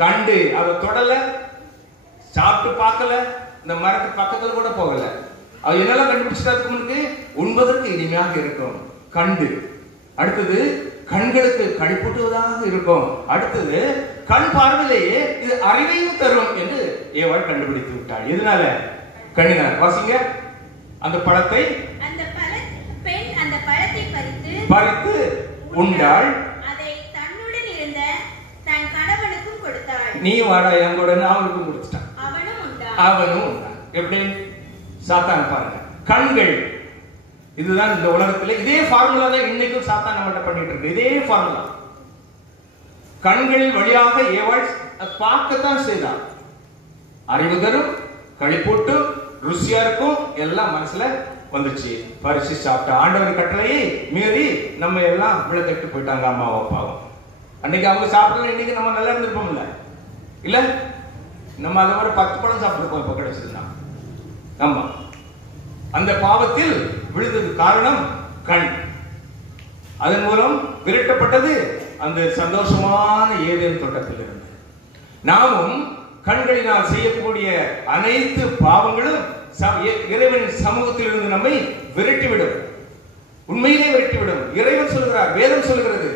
கண்டு அதை தொடல, சாப்பிட்டு பார்க்கல, இந்த மரத்துக்கு பக்கத்துல கூட போகல. அது என்னெல்லாம் கண்டுபிடிச்சிட்டு உண்பதற்கு இனிமையாக இருக்கும் கண்டு. அடுத்தது, கண்களுக்கு களிப்பூட்டுவதாக இருக்கும். அடுத்தது, கண் பார்வையிலேயே இது அறிவையும் தரும் என்று ஏவாள் கண்டுபிடித்து விட்டாள். எதனால? கண்ணினார். வாசிங்க. அந்த பழத்தை பறித்து உண்டாள், அதை தன்னுடன் இருந்த தன் கணவனுக்கும் கொடுத்தாள். நீ வாடா என் கூட, அவனுக்கும் கொடுத்துட்டான், அவனும் உண்டான். எப்படி? சாத்தான் பாருங்க, கண்கள். இதுதான் இந்த உலகத்தில் இதே ஃபார்முலா தான் இன்னைக்கும் சாத்தான் நம்மகிட்ட பண்ணிட்டு இருக்கு. இதே ஃபார்முலா. கண்களின் வழியாக ஏவாள் பார்க்கத்தான் செய்தான். அறிவு தரும், களிப்பூட்டு, ருசியா இருக்கும், எல்லாம் மனசுல வந்துச்சு. பரிசு சாப்பிட்ட ஆண்டவர் கட்டளையை மீறி நம்ம எல்லாம் விளக்கட்டு போயிட்டாங்க அம்மாவும் அப்பாவும். அன்னைக்கு அவங்க சாப்பிடல, இன்னைக்கு நம்ம நல்லா இருந்திருப்போம் இல்ல? இல்ல, நம்ம அதை மாதிரி 10 படம் சாப்பிட்டுருப்போம் இப்ப கிடைச்சதுன்னா. ஆமா, அந்த பாவத்தில் விழுந்தது காரணம் கண். அதன் மூலம் விரட்டப்பட்டது அந்த சந்தோஷமான ஏதேன் தோட்டத்தில் இருந்து. நாமும் கண்களினால் செய்யக்கூடிய அனைத்து பாவங்களும் இறைவனின் சமூகத்தில் இருந்து நம்மை விரட்டிவிடும். உண்மையிலே விரட்டிவிடும். இறைவன் சொல்கிறார், வேதம் சொல்கிறது.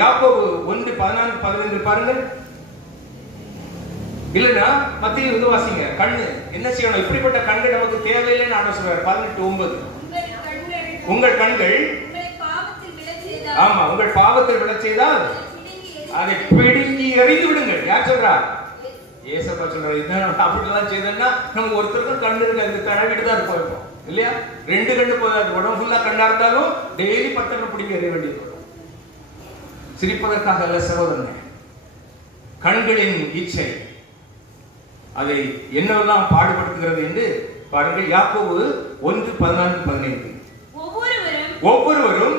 யாக்கோபு 1:14-15 பாருங்கள். இல்லன்னா மத்திய இருந்து வாசிங்க. கண்ணு என்ன செய்யணும்? இப்படிப்பட்ட கண்கள் நமக்கு தேவையில்லைன்னு ஆண்டவர் சொல்றார். 18:9. உங்கள் கண்கள் ஆமா உங்கள் பாவத்தில் விழச் செய்தால் அதை பிடுங்கி எறிந்து விடுங்கள். யார் சொல்றா? ஏசப்பா சொல்றாரு. அப்படிலாம் செய்தா நமக்கு ஒருத்தருக்கும் கண்ணு இருக்கு, அந்த தடவிட்டு தான் இருப்போம் இல்லையா? 2 கண்ணு போதாது. உடம்பு ஃபுல்லா கண்ணா இருந்தாலும் டெய்லி 10 கண்ணு பிடிக்க எறிய வேண்டியது. சிரிப்பதற்காக அல்ல சகோதரனே, கண்களின் இச்சை அதை என்னவெல்லாம் பாடுபடுத்துகிறது என்று பாருங்கள். யாக்கோபு 1:14-15. ஒவ்வொருவரும்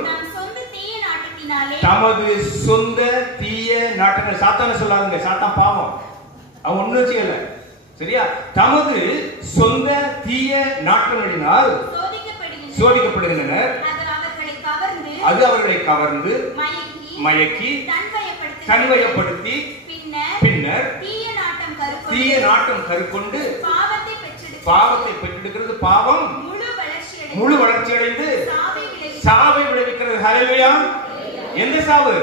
தமது சொந்த தீய நாட்டங்கள், சாத்தான சொல்லாதுங்க, சாத்தான் பாவம், அவன் ஒண்ணும் செய்யல சரியா, தமது சொந்த தீய நாட்டங்களினால் சோதிக்கப்படுகின்றனர். அது அவர்களை கவர்ந்து மயக்கி தன்வயப்படுத்தி பின்னர் தீய நாட்டம் கருக்கொண்டு பாவத்தை பெற்றெடுக்கிறது. பாவம் முழு வளர்ச்சி அடைந்து சாவை விளைவிக்கிறது. ஹல்லேலூயா. எந்த சாவு?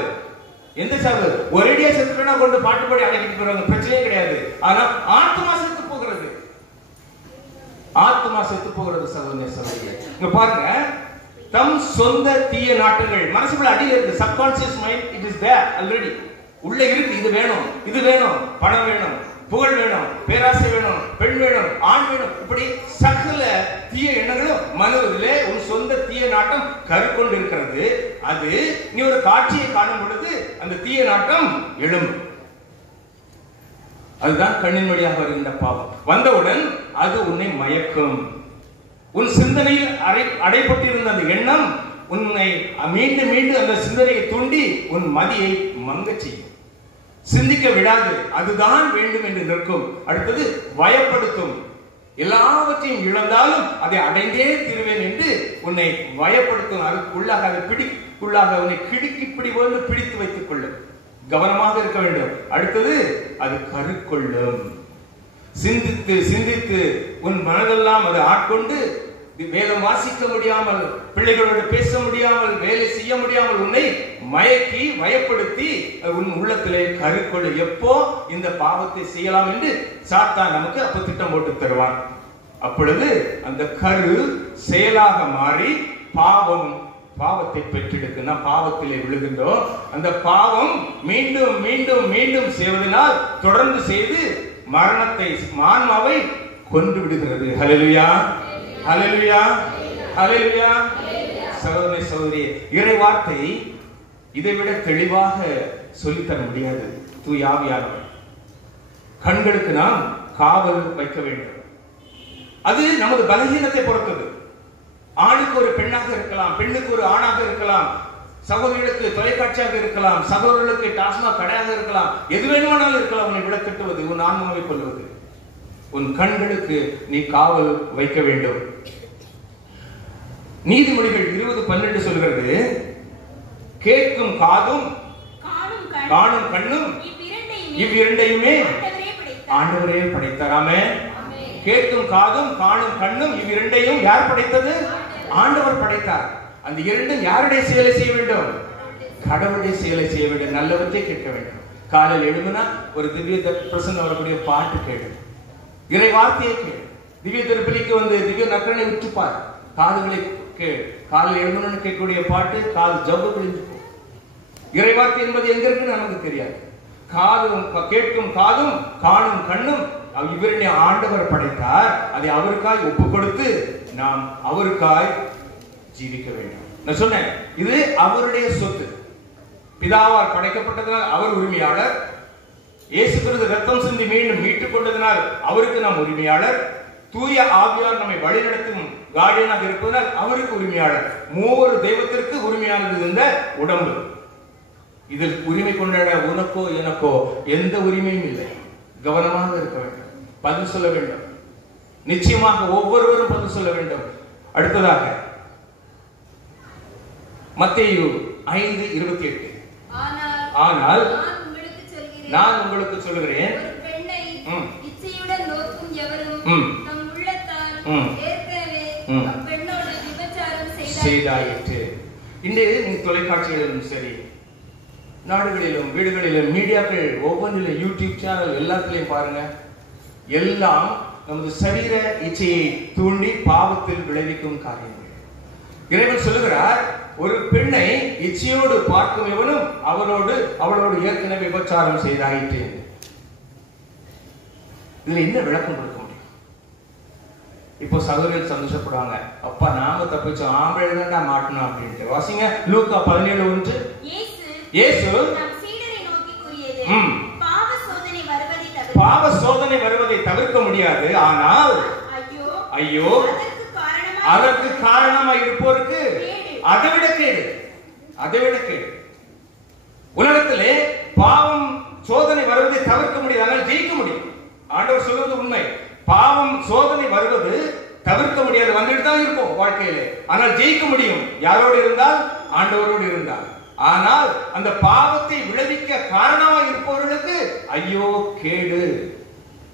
எந்த சாவு? ஒரேடியா செத்துனா கொண்டு பாட்டு பாடி அடக்கிட்டு போறாங்க, பிரச்சனையே கிடையாது. ஆனா ஆத்மா செத்து போகிறது. ஆத்மா செத்து போகிறது சகோதரனே சகோதரியே. இங்க பாருங்க, தம் சொந்த தீய நாட்டங்கள் மனசுக்குள்ள அடியில் இருக்கு. Subconscious mind, it is there already. உள்ள இருக்கு. இது வேணும், இது வேணும், பணம் வேணும், புகழ் வேணும், பேராசை வேணும், பெண் வேணும், ஆண் வேணும், இப்படி சகல தீய எண்ணங்களும் மனதிலே உன் சொந்த தீய நாட்டம் கருக்கொண்டு இருக்கிறது. அது நீ ஒரு காட்சியை காணும் பொழுது அந்த தீய நாட்டம் எழும். அதுதான் கண்ணின் வழியாக வருகின்ற பாவம். வந்தவுடன் அது உன்னை மயக்கும். உன் சிந்தனையில் அடைப்பட்டிருந்த அந்த எண்ணம் உன்னை மீண்டும் மீண்டும் அந்த சிந்தனையை தூண்டி உன் மதியை மங்க செய்யும். சிந்திக்க விடாது. அதுதான் வேண்டும் என்று நிற்கும். அடுத்தது வயப்படுத்தும். எல்லாவற்றையும் இழந்தாலும் அதை அடைந்தே தீர்வேன் என்று உன்னை வயப்படுத்தும். அதுக்குள்ளாக அதை பிடிக்குள்ளாக உன்னை கிடுக்கி பிடிவோடு பிடித்து வைத்துக் கொள்ளும். கவனமாக இருக்க வேண்டும். அடுத்தது அது கருக்கொள்ளும். சிந்தித்து சிந்தித்து உன் மனதெல்லாம் அது ஆட்கொண்டு வேதம் வாசிக்க முடியாமல், பிள்ளைகளோடு பேச முடியாமல், வேலை செய்ய முடியாமல் உன்னை மயக்கி வயப்படுத்தி உன் உள்ளத்திலே கருக்கொள்ளு. எப்போ இந்த பாவத்தை செய்யலாம் என்று சாத்தான் நமக்கு அப்ப திட்டம் போட்டு தருவான். அப்பொழுது அந்த கரு செயலாக மாறி பாவத்தை பெற்றெடுக்குன்னா பாவத்திலே விழுகின்றோம். அந்த பாவம் மீண்டும் மீண்டும் மீண்டும் செய்வதனால் தொடர்ந்து செய்து மரணத்தை ஆன்மாவை கொண்டு விடுகிறது. ஹல்லேலூயா, ஹல்லேலூயா, ஹல்லேலூயா. சகோதரனே சகோதரியே, இறை வார்த்தை இதை விட தெளிவாக சொல்லித்தர முடியாது. தூய ஆவியானவர் கண்களுக்கு நாம் காவல் வைக்க வேண்டும். அது நமது பலகீனத்தை பொறுத்தது. ஆணுக்கு ஒரு பெண்ணாக இருக்கலாம், பெண்ணுக்கு ஒரு ஆணாக இருக்கலாம், சகோதரிகளுக்கு தொலைக்காட்சியாக இருக்கலாம், சகோதரர்களுக்கு டாஸ்மாக் கடையாக இருக்கலாம், எது வேணுமானாலும் இருக்கலாம். உன்னை விட திட்டுவது, உன் ஆன்மாவை கொள்வது. உன் கண்களுக்கு நீ காவல் வைக்க வேண்டும். நீதிமொழிகள் 20:12 சொல்கிறது, கேட்கும் காதும் காணும் கண்ணும் இவ்விரண்டையுமே ஆண்டவரே படைத்தார். ஆமென். கேட்கும் காதும் காணும் கண்ணும் இவ்விரண்டையும் யார் படைத்தது? ஆண்டவர் படைத்தார். அந்த இரண்டும் யாருடைய செயலை செய்ய வேண்டும்? கடவுளுடைய செயலை செய்ய வேண்டும். நல்லவற்றை கேட்க வேண்டும். காலையில் எழுதுனா ஒரு திவ்ய பிரசன்னம் வரக்கூடிய பாட்டு கேடு, இறை வார்த்தையை கேடு. திவ்ய திருப்பலிக்கு வந்து திவ்ய நக்கரனை உற்றுப்பார். காதுகளை கேடு. காலையில் எழுதுன்னு கேட்கக்கூடிய பாட்டு காது ஜவ்வு விழிஞ்சு போகும். இறை வார்த்தை என்பது எங்க இருக்குன்னு நமக்கு தெரியாது. காதும் கேட்கும் காதும் காணும் கண்ணும் இவருடைய ஆண்டவர் படைத்தார். அதை அவருக்காய் ஒப்பு கொடுத்து நாம் அவருக்காய் ஜீவிக்க வேண்டும். நான் சொன்னேன், இது அவருடைய சொத்து. பிதாவால் படைக்கப்பட்டதனால் அவர் உரிமையாளர். இயேசு கிறிஸ்து ரத்தம் சிந்தி மீண்டும் மீட்டுக் கொண்டதனால் அவருக்கு நாம் உரிமையாளர். தூய ஆவியார் நம்மை வழிநடத்தும் கார்டியனாக இருப்பதனால் அவருக்கு உரிமையாளர். மூவர் தெய்வத்திற்கு உரிமையானது இந்த உடம்பு. இதில் உரிமை கொண்டாட உனக்கோ எனக்கோ எந்த உரிமையும் இல்லை. கவனமாக இருக்க வேண்டும். பதில் சொல்ல வேண்டும். நிச்சயமாக ஒவ்வொருவரும் பதில் சொல்ல வேண்டும். அடுத்ததாக மத்தேயு 5:28. ஆனால் நான் உங்களுக்கு சொல்கிறேன், ஒரு பெண்ணை இச்சையுடன் நோக்கும் எவரும் தம் உள்ளத்தால் ஏற்கனவே அப்பெண்ணோடு விபச்சாரம் செய்தாயிற்று. இன்றைய தொலைக்காட்சிகளிலும் சரி, நாடுகளிலும் வீடுகளிலும் மீடியாக்கள் ஒவ்வொன்றிலும் யூடியூப் சேனல் எல்லாத்திலையும் பாருங்க, எல்லாம் நமது சரீர இச்சையை தூண்டி பாவத்தில் விளைவிக்கும் காரியங்கள். இறைவன் சொல்லுகிறார், ஒரு பெண்ணை இச்சையோடு பார்க்கும் எவனும் அவளோடு ஏற்கனவே விபச்சாரம் செய்தாயிற்று. இதுல என்ன விளக்கம் கொடுக்க முடியும்? இப்போ சகோதரர்கள் சந்தோஷப்படுவாங்க, அப்பா நாம தப்பிச்சோம், ஆம்பளை தான் மாட்டணும் அப்படின்ட்டு. வாசிங்க லூக்கா 17:1. இயேசு பாவ சோதனை வருவதை தவிர்க்க முடியாது, ஆனால் ஐயோ அதற்கு காரணமாக இருப்போருக்கு அதைவிட கேடு. உலகத்திலே பாவம் சோதனை வருவதை தவிர்க்க முடியாது, ஆனால் ஜெயிக்க முடியும். ஆண்டவர் சொல்வது உண்மை. பாவம் சோதனை வருவது தவிர்க்க முடியாது, வந்துட்டு தான் இருக்கும் வாழ்க்கையிலே, ஆனால் ஜெயிக்க முடியும். யாரோடு இருந்தால்? ஆண்டவரோடு இருந்தால். ஆனால் அந்த பாவத்தை விளைவிக்க காரணமாக இருப்பவர்களுக்கு ஐயோ கேடு.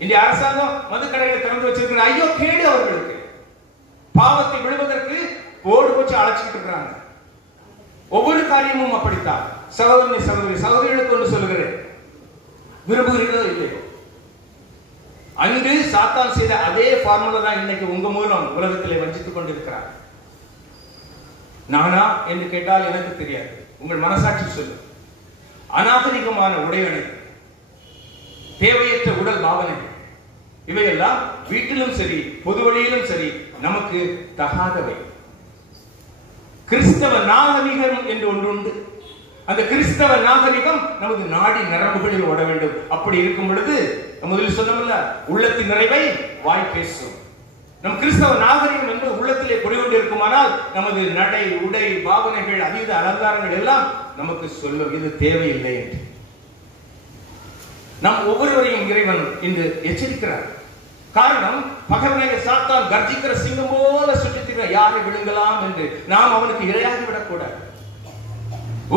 இந்திய அரசாங்கம் மதுக்கடைகளை திறந்து வச்சிருக்கிற, ஐயோ கேடு அவர்களுக்கு. பாவத்தை விழுவதற்கு போடு போச்சு அழைச்சிட்டு இருக்கிறாங்க. ஒவ்வொரு காரியமும் அப்படித்தான். சகோதரிகளுக்கு ஒன்று சொல்லுகிறேன், விரும்புகிறீர்களோ இல்லையோ, அன்று சாத்தான் செய்த அதே ஃபார்முலா தான் இன்னைக்கு உங்க மூலம் உலகத்திலே வஞ்சித்துக் கொண்டிருக்கிறார். நானா என்று கேட்டால் எனக்கு தெரியாது, உங்கள் மனசாட்சி சொல்லு. அநாகரிகமான உடையணை, தேவையற்ற உடல் பாவனை, இவையெல்லாம் வீட்டிலும் சரி பொது வழியிலும் சரி நமக்கு தகாதவை. கிறிஸ்தவ நாகரிகம் என்று ஒன்று உண்டு. அந்த கிறிஸ்தவ நாகரிகம் நமது நாடி நரம்புகளில் ஓட வேண்டும். அப்படி இருக்கும் பொழுது முதலில் சொன்னோம்ல, உள்ளத்தின் நிறைவை வாய் பேசும். நம் கிறிஸ்தவ நாகரிகம் என்பது உள்ளத்திலே குடிகொண்டு இருக்குமானால் நமது நடை உடை பாவனைகள் அதீத அலங்காரங்கள் எல்லாம் நமக்கு சொல்லும் இது தேவையில்லை என்று. நம் ஒவ்வொருவரையும் இறைவன் இன்று எச்சரிக்கிறார். காரணம், பகைவனாகிய சாத்தான் கர்ஜிக்கிற சிங்கம் போல சுற்றித்திர யாரை விழுங்கலாம் என்று நாம் அவனுக்கு இரையாகி விடக்கூடாது.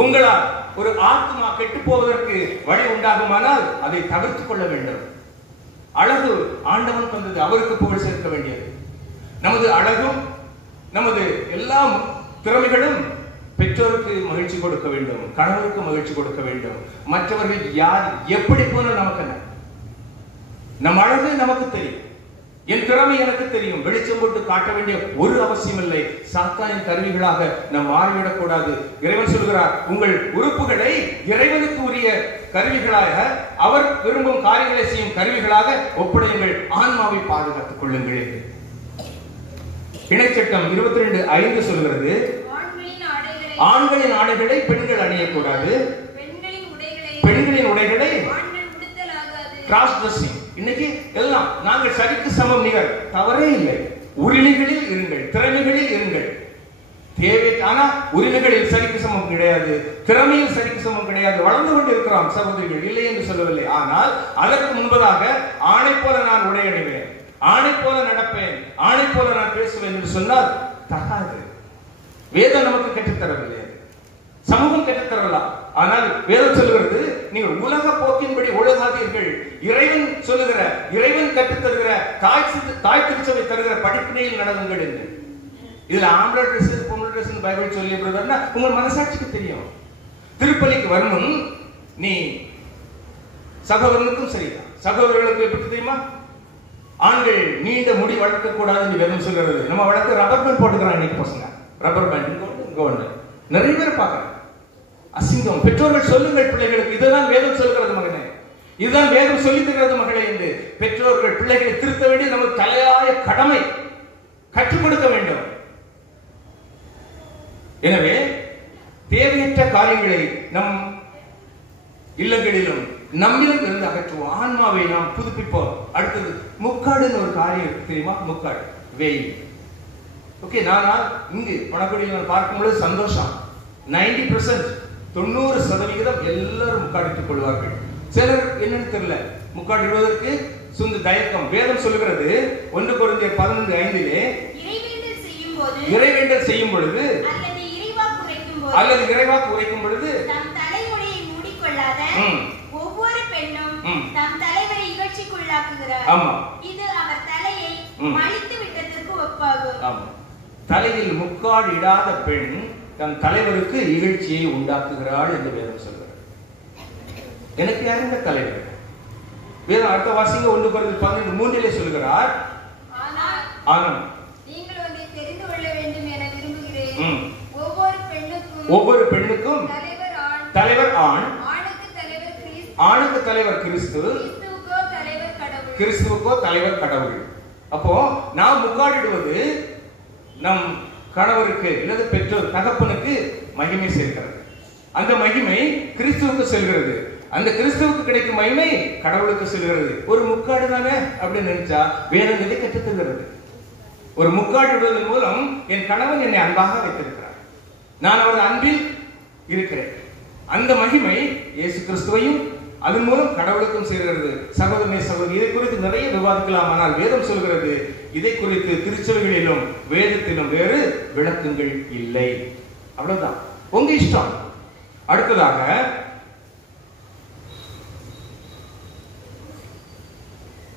உங்களால் ஒரு ஆத்மா கெட்டு போவதற்கு வழி உண்டாகுமானால் அதை தவிர்த்துக் கொள்ள வேண்டும். அழகு ஆண்டவன் தந்தது, அவருக்கு புகழ் சேர்க்க வேண்டியது. நமது அழகும் நமது எல்லா திறமைகளும் பெற்றோருக்கு மகிழ்ச்சி கொடுக்க வேண்டும், கணவருக்கு மகிழ்ச்சி கொடுக்க வேண்டும். மற்றவர்கள் யார் எப்படி போனால் நமக்கு என்ன? நம் அழகு நமக்கு தெரியும், என் திறமை எனக்கு தெரியும். வெளிச்சம் போட்டு காட்ட வேண்டிய ஒரு அவசியம் இல்லை. சாத்தானின் கருவிகளாக நாம் மாறிவிடக் கூடாது. இறைவன் சொல்கிறார், உங்கள் உறுப்புகளை இறைவனுக்கு உரிய கருவிகளாக, அவர் விரும்பும் காரியங்களை செய்யும் கருவிகளாக ஒப்படையுங்கள், ஆன்மாவை பாதுகாத்துக் கொள்ளுங்கள் என்று இணைச்சட்டம் 22:5 சொல்கிறது. ஆண்களின் ஆடைகளை பெண்கள் அணியக்கூடாது, பெண்களின் உடைகளை கிராஸ் ட்ரெஸ்ஸிங். இன்னைக்கு எல்லாம் நாங்கள் சரிக்கு சமம் நிகர், தவறே இல்லை. உரிமைகளில் இருங்கள், திறமைகளில் இருங்கள். தேவை, ஆனா உரிமைகளில் சரிக்கு சமம் கிடையாது, திறமையில் சரிக்கு சமம் கிடையாது. வளர்ந்து கொண்டு இருக்கிறோம் சகோதரிகள், இல்லை என்று சொல்லவில்லை. ஆனால் அதற்கு முன்பதாக ஆணை போல நான் உடை அணிவேன், ஆணை போல நடப்பேன், ஆணை போல நான் பேசுவேன் என்று சொன்னால் தகாது. வேதம் நமக்கு கற்றுத்தரவில்லை, சமூகம் கற்றுத்தரலாம். ஆனால் வேதம் சொல்லுகிறது, நீங்கள் உலக போக்கின்படி ஒழுகாதீர்கள். இறைவன் சொல்லுகிற, இறைவன் கற்றுத்தருகிற, தாய் திருச்சபை தருகிற படிப்பினையில் நடவுங்கள் என்று. இதுல ஆம்பளை ட்ரெஸ் பொம்பளை ட்ரெஸ் பைபிள் சொல்லி உங்கள் மனசாட்சிக்கு தெரியும். திருப்பலிக்கு வருமுன் நீ சகோதரனுக்கும் சரிதான், சகோதரர்களுக்கு எப்படி தெரியுமா? ஆண்கள் நீண்ட முடி வளர்க்க கூடாது என்று வேதம் சொல்கிறது. நம்ம வளர்க்க ரப்பர் பேண்ட் போட்டுக்கிறான் இன்னைக்கு பசங்க, ரப்பர் பேண்ட் நிறைய பேர் பார்க்கறேன். அசிங்கம். பெற்றோர்கள் சொல்லுங்கள் பிள்ளைகளுக்கு, இதுதான் வேதம் சொல்கிறது மகனே, இதுதான் வேதம் சொல்லி தருகிறது மகளே என்று பெற்றோர்கள் பிள்ளைகளை திருத்த வேண்டிய நமது தலையாய கடமை, கற்றுக் கொடுக்க வேண்டும். எனவே தேவையற்ற காரியங்களை நம் இல்லங்களிலும் நம்மிலும் இருந்து அகற்றுவோம், ஆன்மாவை நாம் புதுப்பிப்போம். அடுத்தது முக்காடுன்னு ஒரு காரியம் இருக்கு தெரியுமா? முக்காடு, வெயில். ஓகே, நான் இங்கு பணக்குடியில் நான் பார்க்கும்போது சந்தோஷம். 90% 90% எல்லாரும் முக்காடிட்டுக் கொள்வார்கள். சிலர் என்னன்னு தெரியல, முக்காடு இடுவதற்கு சுந்து தயக்கம். வேதம் சொல்லுகிறது 1 கொரிந்தியர் 11:5 இறைவேண்டல் செய்யும் பொழுது அல்லது இறைவாக்கு உரைக்கும் பொழுது தம் தலைமுடியை மூடிக்கொள்ளாத ஒவ்வொரு பெண்ணும் தம் தலைவரை இகழ்ச்சிக்குள்ளாக்குகிறார். ஆமா, இது அவர் தலையை மழித்து விட்டதற்கு ஒப்பாகும். ஆமா, தலையில் முக்காடு இடாத பெண் தன் தலைவருக்கு இகழ்ச்சியை உண்டாக்குகிறாள் என்று வேதம் சொல்கிறார். எனக்கு யாருங்க தலைவர்? வேதம் அடுத்த வாசிங்க 1:12 சொல்கிறார். ஆனால் நீங்கள் ஒன்றை தெரிந்து கொள்ள வேண்டும் என விரும்புகிறேன். ஒவ்வொரு பெண்ணுக்கும் தலைவர் ஆண், ஆணுக்கு தலைவர் கிறிஸ்து, கிறிஸ்துவுக்கோ தலைவர் கடவுள். அப்போ நாம் முக்காடிடுவது நம் கணவருக்கு அல்லது பெற்றோர் தகப்பனுக்கு மகிமை சேர்க்கிறது. அந்த மகிமை கிறிஸ்துவுக்கு செல்கிறது. அந்த கிறிஸ்துவுக்கு கிடைக்கும் மகிமை கடவுளுக்கு செல்கிறது. ஒரு முக்காடு தானே அப்படின்னு நினைச்சா வேதம் எதை கற்றுத்தருகிறது? ஒரு முக்காடு விடுவதன் மூலம் என் கணவன் என்னை அன்பாக வைத்திருக்கிறார், நான் அவரது அன்பில் இருக்கிறேன். அந்த மகிமை இயேசு கிறிஸ்துவையும் அதன் மூலம் கடவுளுக்கும் சேர்கிறது. சகோதரனே சகோதரி, இதை குறித்து நிறைய விவாதிக்கலாம். ஆனால் வேதம் சொல்கிறது இதை குறித்து திருச்சபைகளிலும் வேதத்திலும் வேறு விளக்கங்கள் இல்லை. அவ்வளவுதான், உங்க இஷ்டம். அடுத்ததாக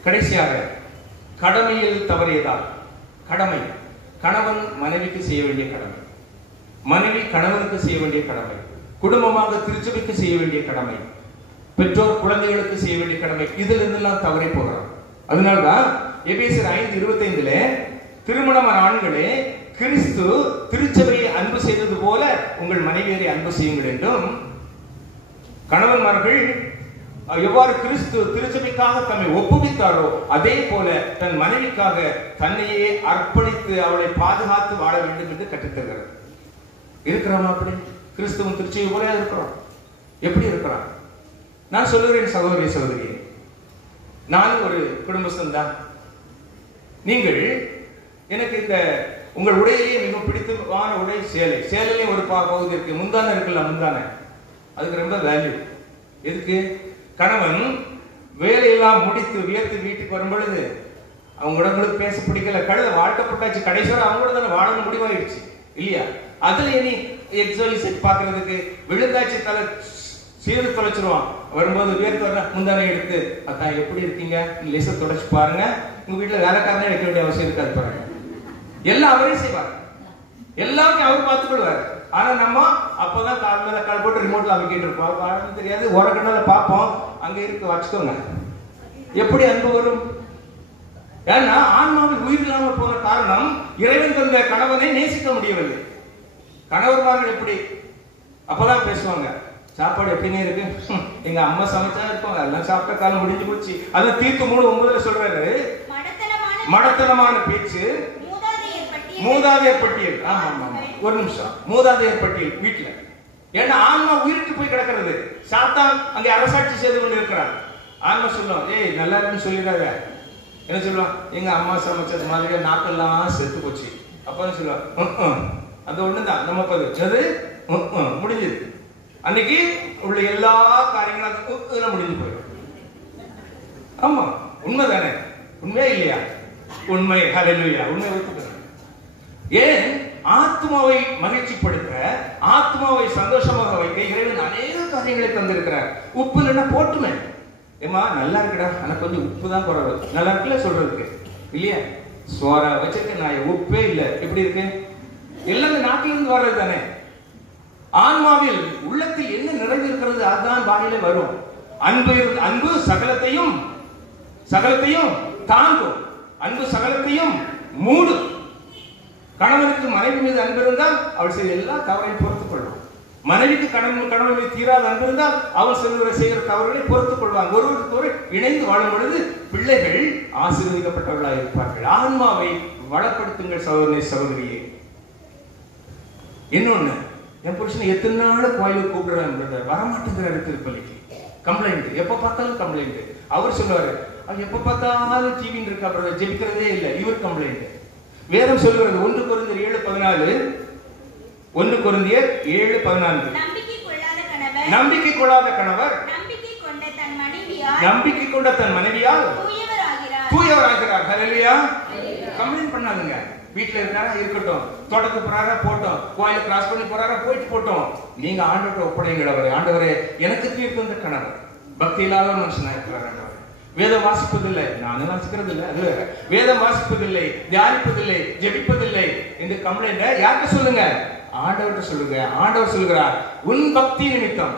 கடைசியாக கடமையில் தவறியதால், கடமை கணவன் மனைவிக்கு செய்ய வேண்டிய கடமை, மனைவி கணவனுக்கு செய்ய வேண்டிய கடமை, குடும்பமாக திருச்சபைக்கு செய்ய வேண்டிய கடமை, பெற்றோர் குழந்தைகளுக்கு செய்ய வேண்டிய கடமை, இதுல இருந்தெல்லாம் தவறி போகிறோம். அதனால்தான் எபேசியர் 5:25 திருமணமான ஆண்களே கிறிஸ்து திருச்சபையை அன்பு செய்தது போல உங்கள் மனைவியரை அன்பு செய்யுங்கள் என்றும், கணவன்மார்கள் எவ்வாறு கிறிஸ்து திருச்சபைக்காக தம்மை ஒப்புவித்தாரோ அதே போல தன் மனைவிக்காக தன்னையே அர்ப்பணித்து அவளை பாதுகாத்து வாழ வேண்டும் என்று கற்றுத்தருகிறது. இருக்கிறோம் அப்படி? கிறிஸ்துவன் திருச்சபை போல இருக்கிறோம். எப்படி இருக்கிறான்? நான் சொல்லுகிறேன் சகோதரி சகோதரி, நான் ஒரு குடும்பஸ்தன் தான். நீங்கள் எனக்கு இந்த உங்கள் உடையிலேயே மிக பிடித்தமான உடை சேலை. சேலையிலே ஒரு பகுதி இருக்கு, முந்தான இருக்குல்ல, முந்தான அதுக்கு ரொம்ப வேல்யூ. எதுக்கு? கணவன் வேலையெல்லாம் முடித்து வியர்த்து வீட்டுக்கு வரும் பொழுது அவங்க உடம்புக்கு பேச பிடிக்கல, கழுத வாழ்க்கப்பட்டாச்சு, கடைசியாக அவங்க கூட தானே வாழணும் முடிவாயிடுச்சு இல்லையா? அதுல இனி எக்ஸோலி செட் பாக்குறதுக்கு விழுந்தாச்சு தலை சீர்ந்து தொலைச்சிருவான். வரும்போது வேர்த்து வர முந்தானை எடுத்து அதான் எப்படி இருக்கீங்க லேசா தொடச்சு பாருங்க, உங்க வீட்டுல வேலைக்காரனே வைக்க வேண்டிய அவசியம் இருக்காது பாருங்க. எல்லாம் அவரே செய்வார், எல்லாமே அவர் பார்த்துக் கொள்வார். ஆனா நம்ம அப்பதான் கால் மேல கால் போட்டு ரிமோட்ல அமைக்கிட்டு இருப்போம், தெரியாது, ஒரு கண்ணால பார்ப்போம், அங்க இருக்கு வச்சுக்கோங்க. எப்படி அன்பு வரும்? ஏன்னா ஆன்மாவில் உயிர் இல்லாமல் போன காரணம் இறைவன் தந்த கணவனை நேசிக்க முடியவில்லை. கணவர்மார்கள் எப்படி அப்பதான் பேசுவாங்க, சாப்பாடு எப்படின்னே இருக்கு, எங்க அம்மா சமைச்சா இருப்பாங்க, எல்லாம் சாப்பிட்ட காலம் முடிஞ்சு போச்சு. அது தீர்த்து 3:9 சொல்றாரு, மடத்தனமான பேச்சு, மூதாதையர் பட்டியல். ஆமா ஆமா, ஒரு நிமிஷம், மூதாதையர் பட்டியல் வீட்டுல. ஏன்னா ஆன்மா உயிருக்கு போய் கிடக்கிறது, சாத்தான் அங்கே அரசாட்சி செய்து கொண்டு இருக்கிறான். ஆன்மா சொல்லும், ஏய் நல்லா இருக்குன்னு சொல்லிடாத. என்ன சொல்லுவான்? எங்க அம்மா சமைச்சது மாதிரியே நாக்கெல்லாம் செத்து போச்சு. அப்பதான் சொல்லுவான், அது ஒண்ணுதான் நம்ம அது முடிஞ்சது. அன்னைக்கு உள்ள எல்லா காரியங்களும் முடிஞ்சு போயிடும். ஆமா, உண்மைதானே? உண்மையே இல்லையா? உண்மை. ஹல்லேலூயா, உண்மை ஒத்துக்கிறேன். ஏன்? ஆத்மாவை மகிழ்ச்சிப்படுத்த, ஆத்மாவை சந்தோஷமாக வைக்க இறைவன் அநேக காரியங்களை தந்திருக்கிறார். உப்பு இல்லைன்னா போட்டுமே, ஏமா நல்லா இருக்குடா, ஆனா கொஞ்சம் உப்பு தான் குறைவு, நல்லா இருக்குல்ல சொல்றதுக்கு இல்லையா? சோற வச்சிருக்க நான் உப்பே இல்லை, எப்படி இருக்கு? எல்லாமே நாட்டிலிருந்து வர்றது தானே. ஆன்மாவில் உள்ளத்தில் என்ன நிறைந்திருக்கிறது அதுதான் வாயிலே வரும். அன்பு சகலத்தையும் தாங்கும், அன்பு சகலத்தையும் மூடும். கணவனுக்கு மனைவி மீது அன்பு இருந்தால் அவள் செய்த எல்லா தவறையும் பொறுத்துக் கொள்வான். மனைவிக்கு கணவன் மீது தீராத அன்பு இருந்தால் அவள் செய்கிற தவறுகளை பொறுத்துக் கொள்வாங்க. ஒருவருக்கு இணைந்து வாழும் பொழுது பிள்ளைகள் ஆசீர்வதிக்கப்பட்டவர்களாக இருப்பார்கள். ஆன்மாவை வளப்படுத்துங்கள் சகோதரனே சகோதரியே. இன்னொன்னு, என் புருஷனை எத்தனை நாள் கோயிலுக்கு கூப்பிடுறேன், வரமாட்டேங்கிறாரு திருப்பலிக்கு, கம்ப்ளைண்ட், எப்ப பார்த்தாலும் கம்ப்ளைண்ட். அவர் சொல்லுவாரு, எப்ப பார்த்தாலும் டிவின்னு இருக்கா பிரதர், ஜெபிக்கிறதே இல்லை, இவர் கம்ப்ளைண்ட். வேதம் சொல்லுகிறது 1 கொரிந்தியர் 7:14, 1 கொரிந்தியர் 7:14, நம்பிக்கை கொள்ளாத கணவர் நம்பிக்கை கொண்ட தன் மனைவியால் தூயவராகிறார். ஹல்லேலூயா. கம்ப்ளைண்ட் பண்ணாதுங்க. வீட்டுல இருக்காரா இருக்கட்டும், தோட்டத்துக்கு போறாரா போட்டோம், கோயில கிராஸ் பண்ணி போறாரா போயிட்டு போட்டோம். நீங்க ஆண்டவரை ஒப்படைங்களவரே, ஆண்டவரே எனக்கு தீர்த்த கணவர் பக்தி இல்லாத மனுஷனா இருக்கிறார் ஆண்டவரே, வேதம் வாசிப்பதில்லை, நானும் வாசிக்கிறது இல்லை, அது வேற, வேதம் வாசிப்பதில்லை, தியானிப்பதில்லை, ஜெபிப்பதில்லை என்று கம்ப்ளைண்ட் யார்கிட்ட சொல்லுங்க? ஆண்டவர்கிட்ட சொல்லுங்க. ஆண்டவர் சொல்லுகிறார், உன் பக்தி நிமித்தம்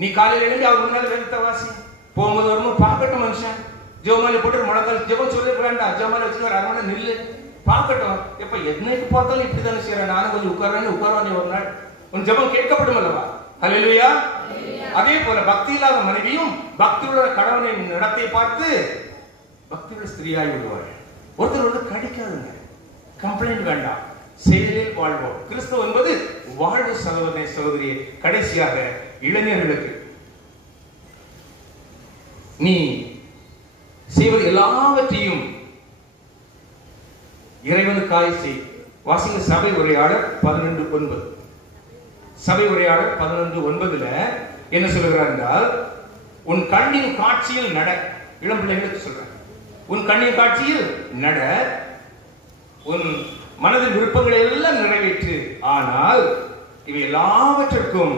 நீ காலையில எழுந்து அவர் முன்னாடி வேதத்தை வாசி, போகும்போது வரும்போது பார்க்கட்டும் மனுஷன், ஜெபமாலை போட்டு முழங்கால் ஜெபம் சொல்ல வேண்டாம், ஜெபமாலை வச்சு ஒரு 1/2 மணி நேரம் நில்லு பார்க்கட்டும். எப்ப என்னைக்கு பார்த்தாலும் இப்படித்தானே செய்யறேன், நானும் கொஞ்சம் உட்கார்வானே ஒரு நாள், உன் ஜெபம் கேட்கப்படும் அல்லவா? ஹல்லேலூயா. அதே போல பக்தி இல்லாத மனைவியும் பக்தியுள்ள கணவனின் நடத்தை பார்த்து பக்தியுள்ள ஸ்திரீயாய் விடுவாள். ஒருத்தர் கடிக்காதுங்க, கம்ப்ளைண்ட் வேண்டாம், செயலில் வாழ்வோம். கிறிஸ்துவ என்பது வாழ்வு சகோதரனே சகோதரியே. கடைசியாக இளைஞர்களுக்கு நீ செய்வது எல்லாவற்றையும் இறைவனுக்காய் செய். வாசிங்க சபை உரையாடல் 11:9. சபை உரையாடல் 11:9 என்ன சொல்லுகிறார் என்றால், உன் கண்ணின் காட்சியில் நட. இளம் பிள்ளைகளுக்கு சொல்றேன், உன் கண்ணின் காட்சியில் நட, உன் மனதின் விருப்பங்களை எல்லாம் நிறைவேற்று, ஆனால் இவை எல்லாவற்றிற்கும்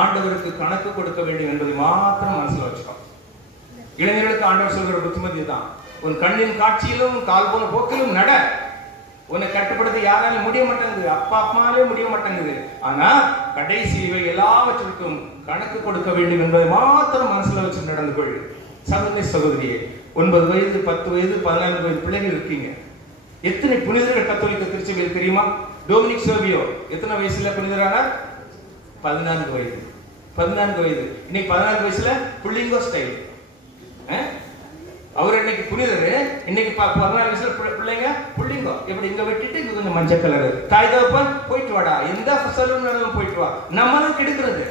ஆண்டவருக்கு கணக்கு கொடுக்க வேண்டும் என்பதை மாத்திரம் மனசுல வச்சுக்கோ. இளைஞர்களுக்கு ஆண்டவர் சொல்கிற புத்திமதி தான், உன் கண்ணின் காட்சியிலும் கால் போன போக்கிலும் நட. உன்னை கட்டுப்படுத்த யாராலும் முடிய மாட்டேங்குது, அப்பா அம்மாவே முடிய மாட்டேங்குது, ஆனா கடைசி இவை எல்லாவற்றிற்கும் கணக்கு கொடுக்க வேண்டும் என்பதை மாத்திரம் மனசுல வச்சு நடந்து கொள். சகோதரி சகோதரியே, 9 வயது 10 வயது 14 வயது பிள்ளைகள் இருக்கீங்க. எத்தனை புனிதர்கள் கத்தோலிக்க திருச்சபையில் தெரியுமா? டொமினிக் சோவியோ எத்தனை வயசுல புனிதரானார்? 14 வயது. 14 வயது. இன்னைக்கு 14 வயசுல புள்ளிங்கோ ஸ்டைல். அவர் இன்னைக்கு புனிதர், இன்னைக்கு 14 வயசுல பிள்ளைங்க புள்ளிங்கோ. எப்படி இங்க வெட்டிட்டு இங்க கொஞ்சம் மஞ்சள் கலர். தாய் தகப்பன் போயிட்டு வாடா, எந்த சலூன் நடந்தும் போயிட்டு வா. நம்ம தான் கெடுக்கிறது.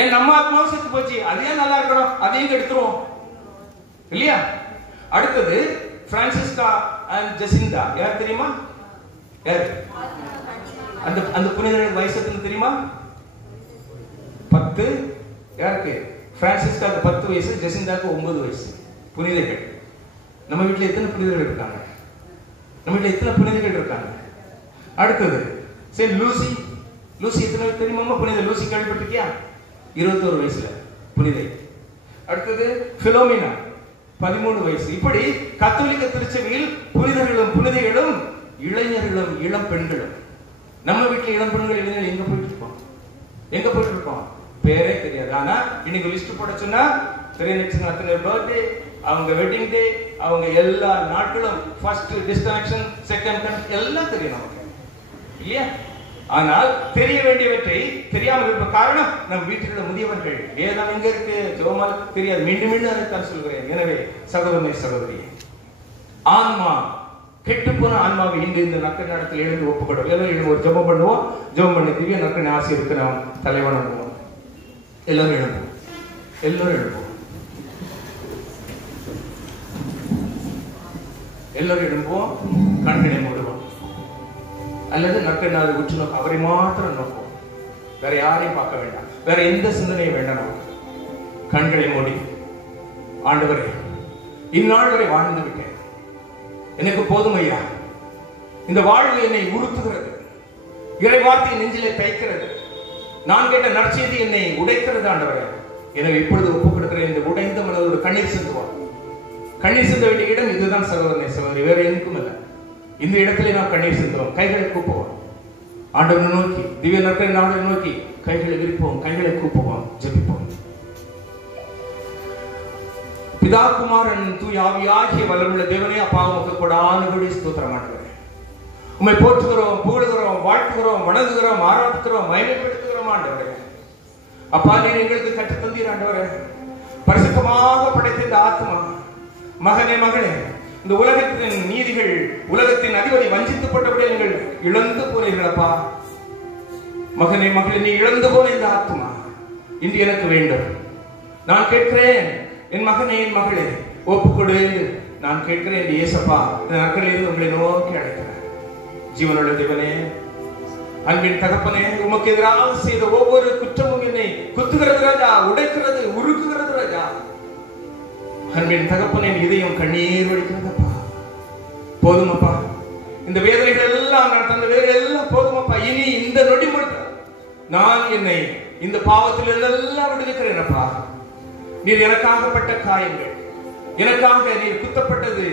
ஏன் நம்ம ஆத்மாவும் செத்து போச்சு, அதே நல்லா இருக்கணும், அதையும் கெடுத்துருவோம் இல்லையா? அடுத்தது பிரான்சிஸ்கா அண்ட் ஜெசிந்தா. யார் தெரியுமா? யார் அந்த புனிதர்கள் வயசு தெரியுமா? 10. யாருக்கு? பிரான்சிஸ்காக்கு 10 வயசு, ஜெசிந்தாக்கு 9 வயசு. புனிதர்கள். நம்ம வீட்டுல எத்தனை புனிதர்கள் இருக்காங்க? நம்ம வீட்டுல எத்தனை புனிதர்கள் இருக்காங்க? அடுத்தது செயின்ட் லூசி. லூசி எத்தனை தெரியுமா? புனித லூசி கேள்விப்பட்டிருக்கியா? 21 வயசுல புனிதை. அடுத்தது பிலோமினா 13 வயசு. இப்படி கத்தோலிக்க திருச்சபையில் புனிதர்களும் புனிதைகளும் இளைஞர்களும் இளம் பெண்களும். நம்ம வீட்டுல இளம் பெண்கள் இளைஞர்கள் எங்க போயிட்டு இருக்கோம்? எங்க போயிட்டு இருக்கோம்? பேரே தெரியாது. ஆனா இன்னைக்கு லிஸ்ட் போட சொன்னா அத்தனை பர்த்டே, அவங்க வெட்டிங் டே, அவங்க எல்லா நாட்களும் ஃபர்ஸ்ட் டிஸ்ட்ராக்ஷன், செகண்ட் எல்லாம் தெரியும் நமக்கு இல்லையா? ஆனால் தெரிய வேண்டியவற்றை தெரியாமல் இருக்க காரணம் நம் வீட்டில் உள்ள முதியவர்கள். வேதம் எங்க இருக்கு, ஜெபமாலை தெரியாது. மீண்டும் மீண்டும் அதைத்தான் சொல்கிறேன். எனவே சகோதரனே சகோதரி, ஆன்மா கெட்டுப்போன ஆன்மாவை இன்று இந்த நக்கன் இடத்தில் எழுந்து ஒப்புக்கொள்வோம். எல்லாரும் ஒரு ஜெபம் பண்ணுவோம். ஜெபம் பண்ணி திவ்ய நக்கன் ஆசை இருக்கு நாம் தலைவணங்குவோம். எல்லாரும் எழுப்போம், எல்லாரும் எழுப்போம், எல்லாரும் எழுப்போம். கண்களை மூடுவோம் அல்லது நற்கண்ணாவை உற்று நோக்க, அவரை மாத்திரம் நோக்குவோம். வேற யாரையும் பார்க்க வேண்டாம், வேற எந்த சிந்தனையும் வேண்டாம். கண்களை மூடி, ஆண்டவரே இந்நாள் வரை வாழ்ந்து விட்டேன், எனக்கு போதும் ஐயா. இந்த வாழ்வு என்னை உறுத்துகிறது, இறை வார்த்தை நெஞ்சிலே தைக்கிறது, நான் கேட்ட நற்செய்தி என்னை உடைக்கிறது ஆண்டவரே. எனவே இப்பொழுது ஒப்புக் கொடுக்கிறேன். இந்த உடைந்த மனதோடு கண்ணீர் சிந்துவார். கண்ணீர் சிந்த வேண்டிய இடம் இதுதான் சகோதரனே சகோதரி, வேற எதுக்கும் இல்லை. இந்த இடத்துல நாம் கண்ணீர் சிந்துவோம். கைகளை கூப்புவோம், ஆண்டவனை நோக்கி, திவ்ய நற்கரை நாளை நோக்கி கைகளை விரிப்போம், கைகளை கூப்புவோம், ஜெபிப்போம். பிதா குமாரன் தூய ஆவியாகிய வல்லமுள்ள தேவனே, அப்பா உமக்கு கொடானுபடி ஸ்தோத்திரம் ஆண்டவரே. உம்மை போற்றுகிறோம், புகழுகிறோம், வாழ்த்துகிறோம், வணங்குகிறோம், ஆராதிக்கிறோம், மகிமைப்படுத்துகிறோம் ஆண்டவரே. அப்பா நீர் எங்களுக்கு கற்றுத் தந்தீர் ஆண்டவரே. பரிசுத்தமாக படைத்த இந்த ஆத்மா, மகனே மகளே, இந்த உலகத்தின் நீதிகள், உலகத்தின் அதிபதி வஞ்சித்துப்பட்டபடி நீங்கள் இழந்து போனீர்களப்பா. மகனே மகளே, நீ இழந்து போன இந்த ஆத்மா இன்று எனக்கு வேண்டும். நான் கேட்கிறேன், என் மகனே என் மகளே ஒப்புக்கொடு என்று நான் கேட்கிறேன். இயேசப்பா இந்த நாட்களில் உங்களை நோக்கி அழைக்கிறேன். ஜீவனுள்ள தேவனே, அன்பின் தகப்பனே, உமக்கு எதிராக செய்த ஒவ்வொரு குற்றமும் என்னை குத்துகிறது ராஜா, உடைக்கிறது, உருக்குகிறது ராஜா. அன்பின் தகப்பனே, இதயம் கண்ணீர் வடிக்கிறதப்பா. போதும் அப்பா, இந்த வேதனைகள் எல்லாம் நான் தந்த வேதனைகள் எல்லாம் போதுமப்பா. இனி இந்த நொடி மட்டும் நான் என்னை இந்த பாவத்தில் எல்லாம் விடுவிக்கிறேனப்பா. நீர் எனக்காகப்பட்ட காயங்கள், எனக்காக நீர் குத்தப்பட்டது,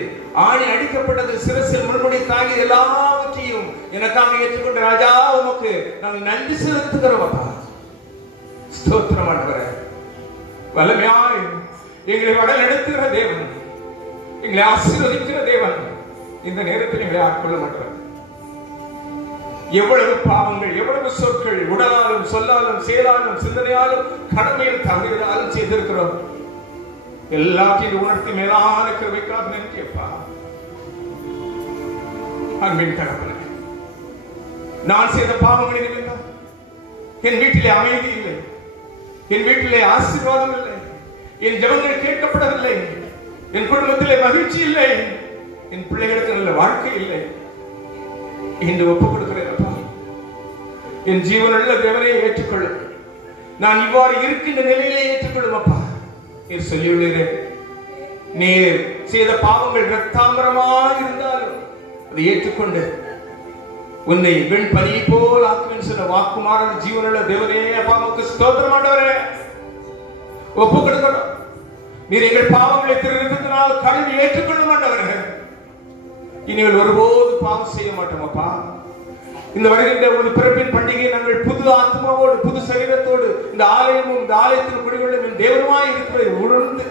ஆணி அடிக்கப்பட்டது, சிரசில் முள்முடி தாங்கி எல்லாவற்றையும் எனக்காக ஏற்றுக்கொண்ட ராஜா, உமக்கு நாங்கள் நன்றி செலுத்துகிறோமப்பா. ஸ்தோத்திரம் ஆண்டவரே. வல்லமையாய் எங்களை வடல் நடத்துகிற தேவன், எங்களை ஆசீர்வதிக்கிற தேவன், இந்த நேரத்தில் எங்களை ஆட்கொள்ள மாட்டார். எவ்வளவு பாவங்கள், எவ்வளவு சொற்கள் உடலாலும் சொல்லாலும் செயலாலும் சிந்தனையாலும் கடமையில் தவறுகளாலும் செய்திருக்கிறோம். எல்லாத்தையும் உணர்த்தி மேலான கிருபைக்காக நன்றியப்பா. அன்பின் தகப்பனே, நான் செய்த பாவங்களை நிமித்தம் என் வீட்டிலே அமைதி இல்லை, என் வீட்டிலே ஆசீர்வாதம் இல்லை, என் ஜெபங்கள் கேட்கப்படவில்லை, என் குடும்பத்திலே மகிழ்ச்சி இல்லை, என் பிள்ளைகளுக்கு நல்ல வாழ்க்கை இல்லை என்று ஒப்புக் கொடுக்கிறேன் அப்பா. என் ஜீவனுள்ள தேவனை ஏற்றுக்கொள்ளும். நான் இவ்வாறு இருக்கின்ற நிலையிலே ஏற்றுக்கொள்ளும் அப்பா. நீர் சொல்லியுள்ளீரே, நீர் செய்த பாவங்கள் இரத்தாம்பரமாக இருந்தாலும் அதை ஏற்றுக்கொண்டு உன்னை வெண் பனியை போல் ஆக்குவேன் சொன்ன வாக்குமாறன் ஜீவனுள்ள தேவனே அப்பா, உமக்கு ஸ்தோத்திரம் ஆண்டவரே. ஒப்புக் கொடுக்கணும். நீர் எங்கள் பாவங்களை திருவிழத்தினால் கழுவி ஏற்றுக்கொள்ளும் ஆண்டவரே. இனிகள் ஒருபோது பாவம் செய்ய மாட்டோம் அப்பா. இந்த வருகின்ற ஒரு பிறப்பின் பண்டிகை நாங்கள் புது ஆத்மாவோடு புது சரீரத்தோடு இந்த ஆலயமும் இந்த ஆலயத்தில் குடிகொள்ளும் என் தேவனுமாய் இருக்கிறதை உணர்ந்து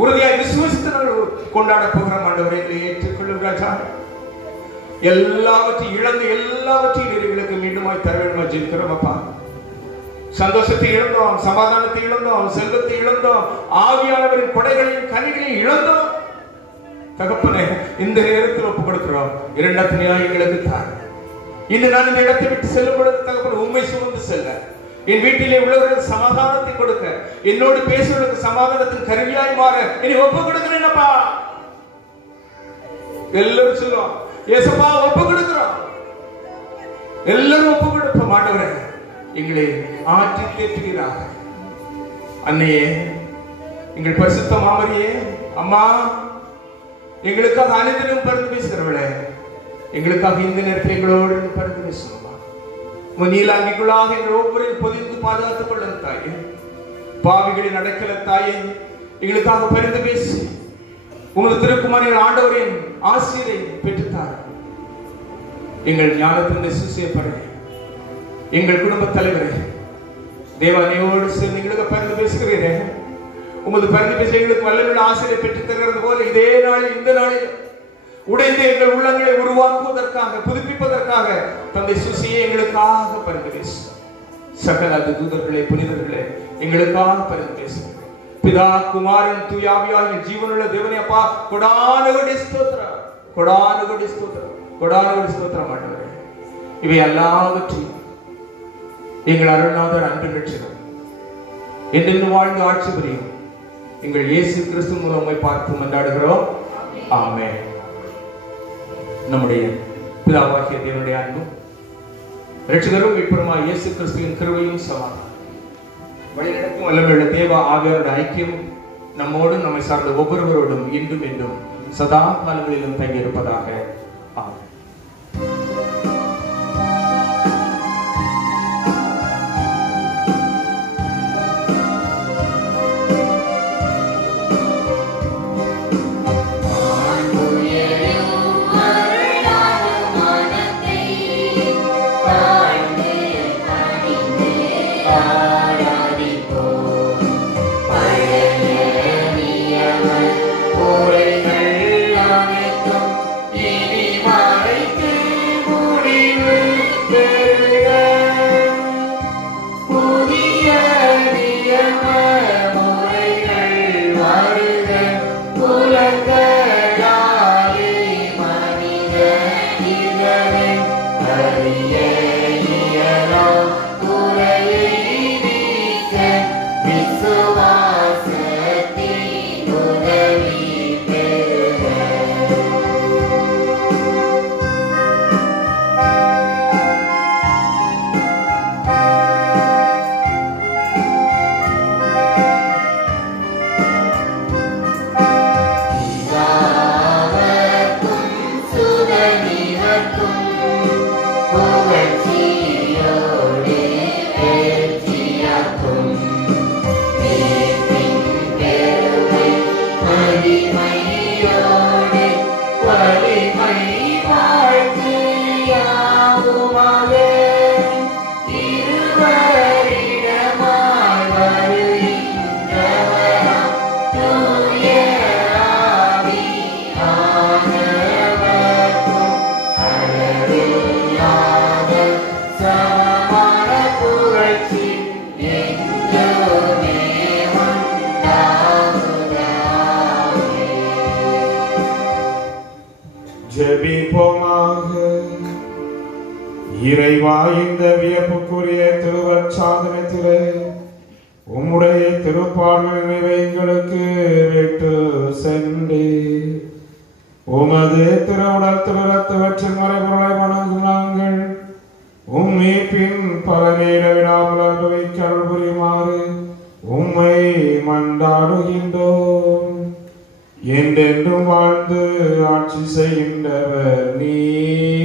உறுதியாய் விசுவாசித்து நாங்கள் கொண்டாட போகிறோம் ஆண்டவரை. ஏற்றுக்கொள்ளும் ராஜா. எல்லாவற்றையும் இழந்து எல்லாவற்றையும் எங்களுக்கு மீண்டுமாய் தர வேண்டுமா ஜெபிக்கிறோம் அப்பா. சந்தோஷத்தை இழந்தோம், சமாதானத்தை இழந்தோம், செல்வத்தை இழந்தோம், ஆவியானவரின் கொடைகளையும் கனிகளையும் இழந்தோம் தகப்பனே. இந்த நேரத்தில் ஒப்புக் கொடுக்கிறோம். இரண்டாவது எங்களுக்கு தான். இன்று நான் இந்த இடத்தை விட்டு செல்லும் பொழுது தகப்பன் உண்மை சுமந்து செல்ல, என் வீட்டிலே உள்ளவர்கள் சமாதானத்தை கொடுக்க, என்னோடு பேசுவதற்கு சமாதானத்தின் கருவியாய் மாற இனி ஒப்புக் கொடுக்கிறேன்ப்பா. எல்லாரும் சொல்லுவோம், ஏசப்பா ஒப்புக் கொடுக்கிறோம். எல்லாரும் ஒப்புக் கொடுப்போம். ஆண்டவரே, எங்களை ஆற்றி தேற்றுகிறார். அன்னையே, எங்கள் பரிசுத்த மாமரியே, அம்மா, எங்களுக்காக அனைத்திலும் பரிந்து பேசுகிறவளே, எங்களுக்காக இந்த நேரத்தில் எங்களோடு பரிந்து பேசுவோமா. நீலாங்கிக்குள்ளாக எங்கள் ஒவ்வொருவரையும் பொதிந்து பாதுகாத்துக் கொள்ள தாயே. பாவிகளின் அடைக்கல தாயே, எங்களுக்காக பரிந்து பேசி உமது திருக்குமாரின் ஆண்டவரின் ஆசீரை பெற்றுத்தார். எங்கள் ஞானத்தின் சுசேப்பரே, எங்கள் குடும்ப தலைவரே, தேவானையோடு சேர்ந்து எங்களுக்கு பரிந்து பேசுகிறீரே. உமது பரிந்து பேச எங்களுக்கு வல்லமையுள்ள ஆசிரியை பெற்றுத் தருகிறது போல இதே நாளில் இந்த நாளில் உடைந்து எங்கள் உள்ளங்களை உருவாக்குவதற்காக புதுப்பிப்பதற்காக தந்தை சுசியை எங்களுக்காக பரிந்து பேச. சகல தூதர்களே, புனிதர்களே, எங்களுக்காக பரிந்து பேச. பிதா, குமாரன், தூய ஆவியாகிய ஜீவனுள்ள தேவனே அப்பா, கொடானகோடி ஸ்தோத்திரம், கொடானகோடி ஸ்தோத்திரம், கொடானகோடி ஸ்தோத்திரம் ஆண்டவரே. இவை எல்லாவற்றையும் எங்கள் அருள்நாதர் அன்பு பெற்றோம் என்று வாழ்ந்து ஆட்சி புரியும் எங்கள் இயேசு கிறிஸ்து மூலமாய் பார்த்து மன்றாடுகிறோம். ஆமென். நம்முடைய பிதாவாகிய தேவனுடைய அன்பும் இரட்சகரும் மீட்பருமாய் இயேசு கிறிஸ்துவின் கிருபையும் சமாதானம் வழிநடத்தும் வல்லமையுள்ள தேவ ஆவியாருடைய ஐக்கியம் நம்மோடும் நம்மை சார்ந்த ஒவ்வொருவரோடும் இன்றும் என்றும் சதா காலங்களிலும் தங்கியிருப்பதாக. ஆமென். இனி இறைவா, இந்த வியப்புக்குரிய திருவற்சாதனத்திலே உம்முடைய திருப்பாடல் நினைவை எங்களுக்கு விட்டு சென்றே உமது திருவுடல் திருரத்துவற்றின் மறைபொருளை வணங்கும் நாங்கள் உம்மை பின் பலனேட விடாமல் அனுபவிக்க அருள் புரியுமாறு உம்மை மன்றாடுகின்றோம். என்றென்றும் வாழ்ந்து ஆட்சி செய்கின்றவர் நீர்.